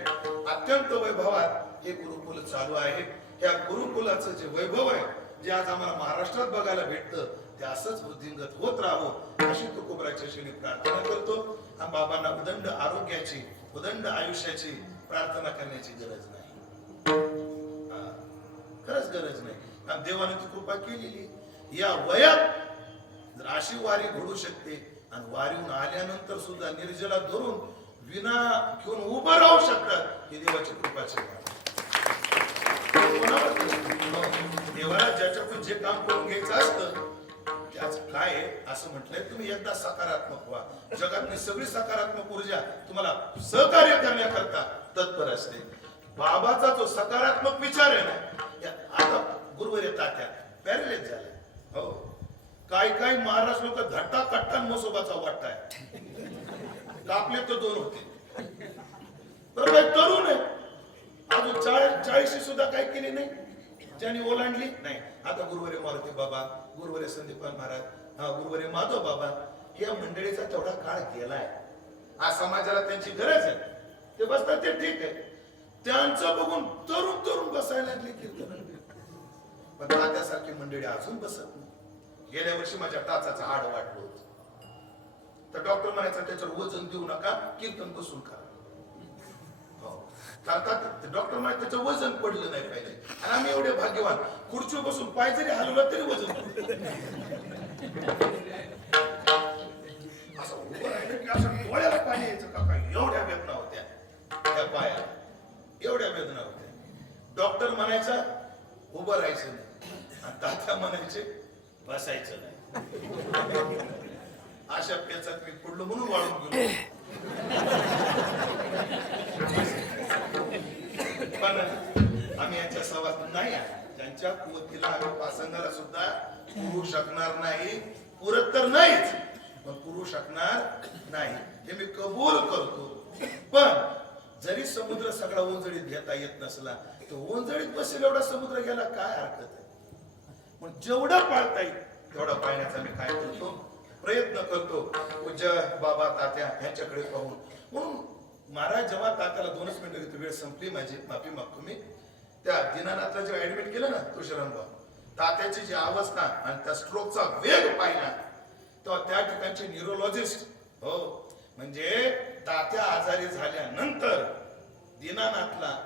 अत्यंत वैभवात हे गुरुकुल चालू आहे. या गुरुकुलाचं जे वैभव आहे जे आज आम्हाला महाराष्ट्रात बघायला भेटतं ते असंच वृद्धिंगत होत राहावं अशी तुकोबराच्या श्रीने प्रार्थना करतो. आणि बाबांना उदंड आरोग्याची उदंड आयुष्याची प्रार्थना करण्याची गरज नाही. खरंच गरज नाही. कारण देवाने ती कृपा केलेली. या वयात जर अशी वारी घडू शकते आणि वारीहून आल्यानंतर सुद्धा निर्जला धरून विना घेऊन उभं राहू शकतात, ही देवाची कृपाची वारी. देवाला ज्याच्याकडून जे काम करून घ्यायचं असतं त्याच काय आहे असं म्हटलंय, तुम्ही एकदा सकारात्मक व्हा. जगातली सगळी सकारात्मक ऊर्जा तुम्हाला सहकार्य करण्याकरता तत्पर असते. बाबाचा जो सकारात्मक विचार आहे ना, आता गुरुवर तात्या पॅरेलाइज झालाय. हो, काही महाराज लोक धट्टा कट्टा मोसोबाचा वाटताय. कापले तर 2 होते. बरं, काही तरुण आहे अजून 40 सुद्धा काही केली नाही, ज्यांनी ओलांडली नाही. आता गुरुवारी मारुती बाबा, गुरुवारी संदीपान महाराज, गुरुवारी माधव बाबा, या मंडळीचा तेवढा काळ गेलाय. आज समाजाला त्यांची गरज आहे, ते बसतात ते ठीक आहे. त्यांचं बघून तरुण बसायला लागले कीर्तन. पण तात्यासारखी मंडळी अजून बसत नाही. गेल्या वर्षी माझ्या टाचाचं हाड वाढलं होतं, तर डॉक्टर म्हणायचा त्याच्यावर वजन देऊ नका, कीर्तन बसून करा. डॉक्टर म्हणाले त्याचं वजन पडलं नाही पाहिजे. आणि आम्ही एवढे भाग्यवान, खुर्चीवर बसून पाय जरी हलवला तरी वजन पडलं. असं उभं राहिलं की असं डोळ्याला पाणी यायचं. काका एवढ्या वेदना होत्या त्या पायाला, एवढ्या वेदना होत्या. डॉक्टर म्हणायचा उभं राहायचं नाही, आणि तात्या म्हणायचे बसायचं नाही. अशा पेचात मी पडलो म्हणून वाढून गेलो. पण आम्ही यांच्या सहवासात नाही आहे. त्यांच्या कुवतीला आम्ही पासंगाला सुद्धा पुरू शकणार नाही. पुरत तर नाहीच, पण पुरू शकणार नाही हे मी कबूल करतो. पण जरी समुद्र सगळा ओंजळीत घेता येत नसला, तर ओंजळीत बसेल एवढा समुद्र गेला काय हरकत आहे. पण जेवढं पाळता येईल तेवढा पाळण्याचा मी काय करतो, प्रयत्न करतो. पूज्य बाबा तात्या यांच्याकडे पाहून. म्हणून महाराज जेव्हा तात्याला 2च मिनिटं वेळ संपली माझी, माफी मागतो मी. त्या दिनानाथला जेव्हा ऍडमिट केलं ना तुळशीरामबाब, तात्याची जी अवस्था आणि त्या स्ट्रोकचा वेग पाहिला, तेव्हा त्या ठिकाणचे न्यूरोलॉजिस्ट, हो म्हणजे तात्या आजारी झाल्यानंतर दिनानाथला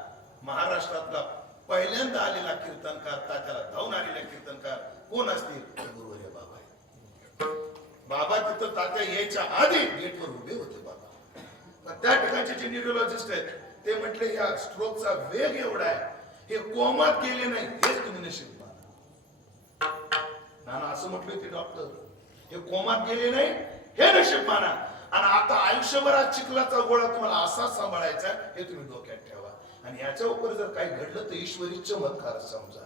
महाराष्ट्रातला पहिल्यांदा आलेला कीर्तनकार, तात्याला धावून आलेला कीर्तनकार कोण असतील? गुरुवर्य बाबा आहे. बाबा तिथं तात्या यायच्या आधी गेटवर उभे होते बाबा. त्या ठिकाणचे जे न्यूरोलॉजिस्ट आहेत ते म्हटले या स्ट्रोकचा वेग एवढा आहे, हे कोमात गेले नाही हेच तुम्ही नशीब माना. नाना असं म्हटले ते डॉक्टर, हे कोमात गेले नाही हे नशीब माना. आणि आता आयुष्यभरात चिखलाचा गोळा तुम्हाला असा सांभाळायचा हे तुम्ही डोक्यात ठेवा. आणि याच्या उपर जर काही घडलं तर ईश्वरी चमत्कार समजा.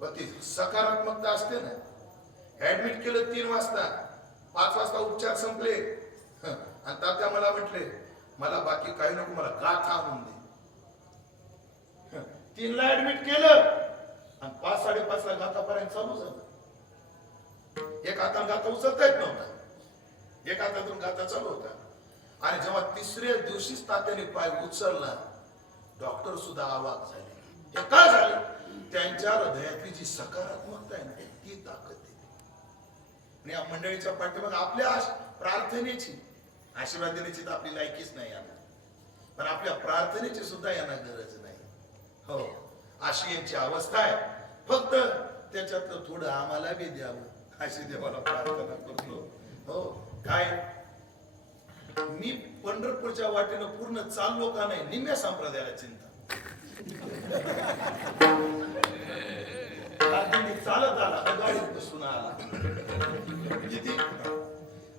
पण ती सकारात्मकता असते ना. ऍडमिट केलं 3 वाजता, 5 वाजता उपचार संपले, आणि तात्या मला म्हटले मला बाकी काही नको, मला गाथा आणून दे. 3ला ऍडमिट केलं आणि 5-5:30ला गाथापर्यंत चालू झालं. एक हाताने गाथा उचलता येत नव्हता, एक हातातून गाथा चालू होता. आणि जेव्हा 3ऱ्या दिवशीच तात्याने पाय उचलला, डॉक्टर सुद्धा अवाक झाले. हे का झालं? त्यांच्या हृदयातली जी सकारात्मकता आहे ना, ती ताकद देते. आणि या मंडळीच्या पाठीमागे आपल्या प्रार्थनेची, आशीर्वाद देण्याची तर आपली लायकीच नाही यांना, पण आपल्या प्रार्थनेची सुद्धा यांना गरज नाही. हो, अशी यांची अवस्था आहे. फक्त त्याच्यातलं थोडं आम्हाला बी द्यावं अशी देवाला प्रार्थना करतो. हो, काय मी पंढरपूरच्या वाटेनं पूर्ण चाललो का नाही, निम्या संप्रदायाला चिंता. चालत आला, गाडीत बसून आला. किती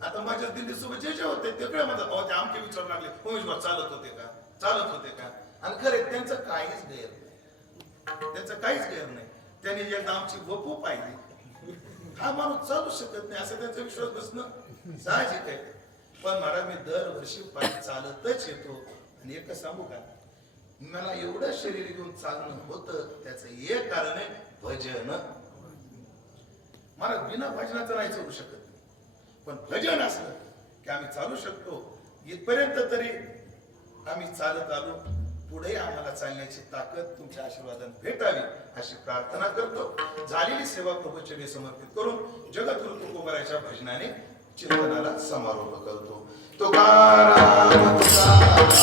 आता माझ्या दिल्ली सोबत जे होते ते म्हणतात, आमचे विचार लागले उमेश चालत होते का, चालत होते का. आणि खरे त्यांचं काहीच गैर नाही, त्यांचं काहीच गैर नाही. त्यांनी एकदा आमची वपू पाहिली, हा माणूस चालू शकत नाही असं त्यांचा विश्वास बसणं साहजिक आहे. पण महाराज मी दरवर्षी पायी चालतच येतो. आणि एकच सांगू का, मला एवढं शरीर घेऊन चालणं होतं त्याचं एक कारण आहे भजन. मला बिना भजनाचं नाही चालू शकत, पण भजन असलं की आम्ही चालू शकतो. इथपर्यंत तरी आम्ही चालत आलो, पुढे आम्हाला चालण्याची ताकद तुमच्या आशीर्वादाने भेटावी अशी प्रार्थना करतो. झालेली सेवा प्रभूचरणी समर्पित करून जगद्गुरु तुकोबाराच्या भजनाने चिंतनाला समारोप करतो. तुकाराम तुकाराम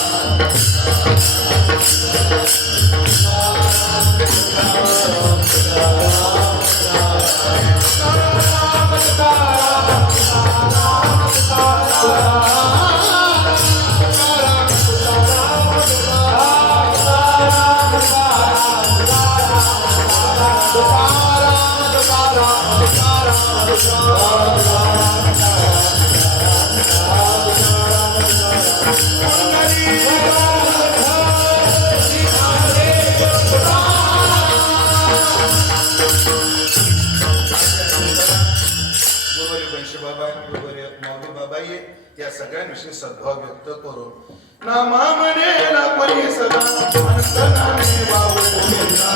या सगळ्यांविषयी सद्भाव व्यक्त करून नामा म्हणेला परी सदा अनंत नामे वाहू गोविंदा.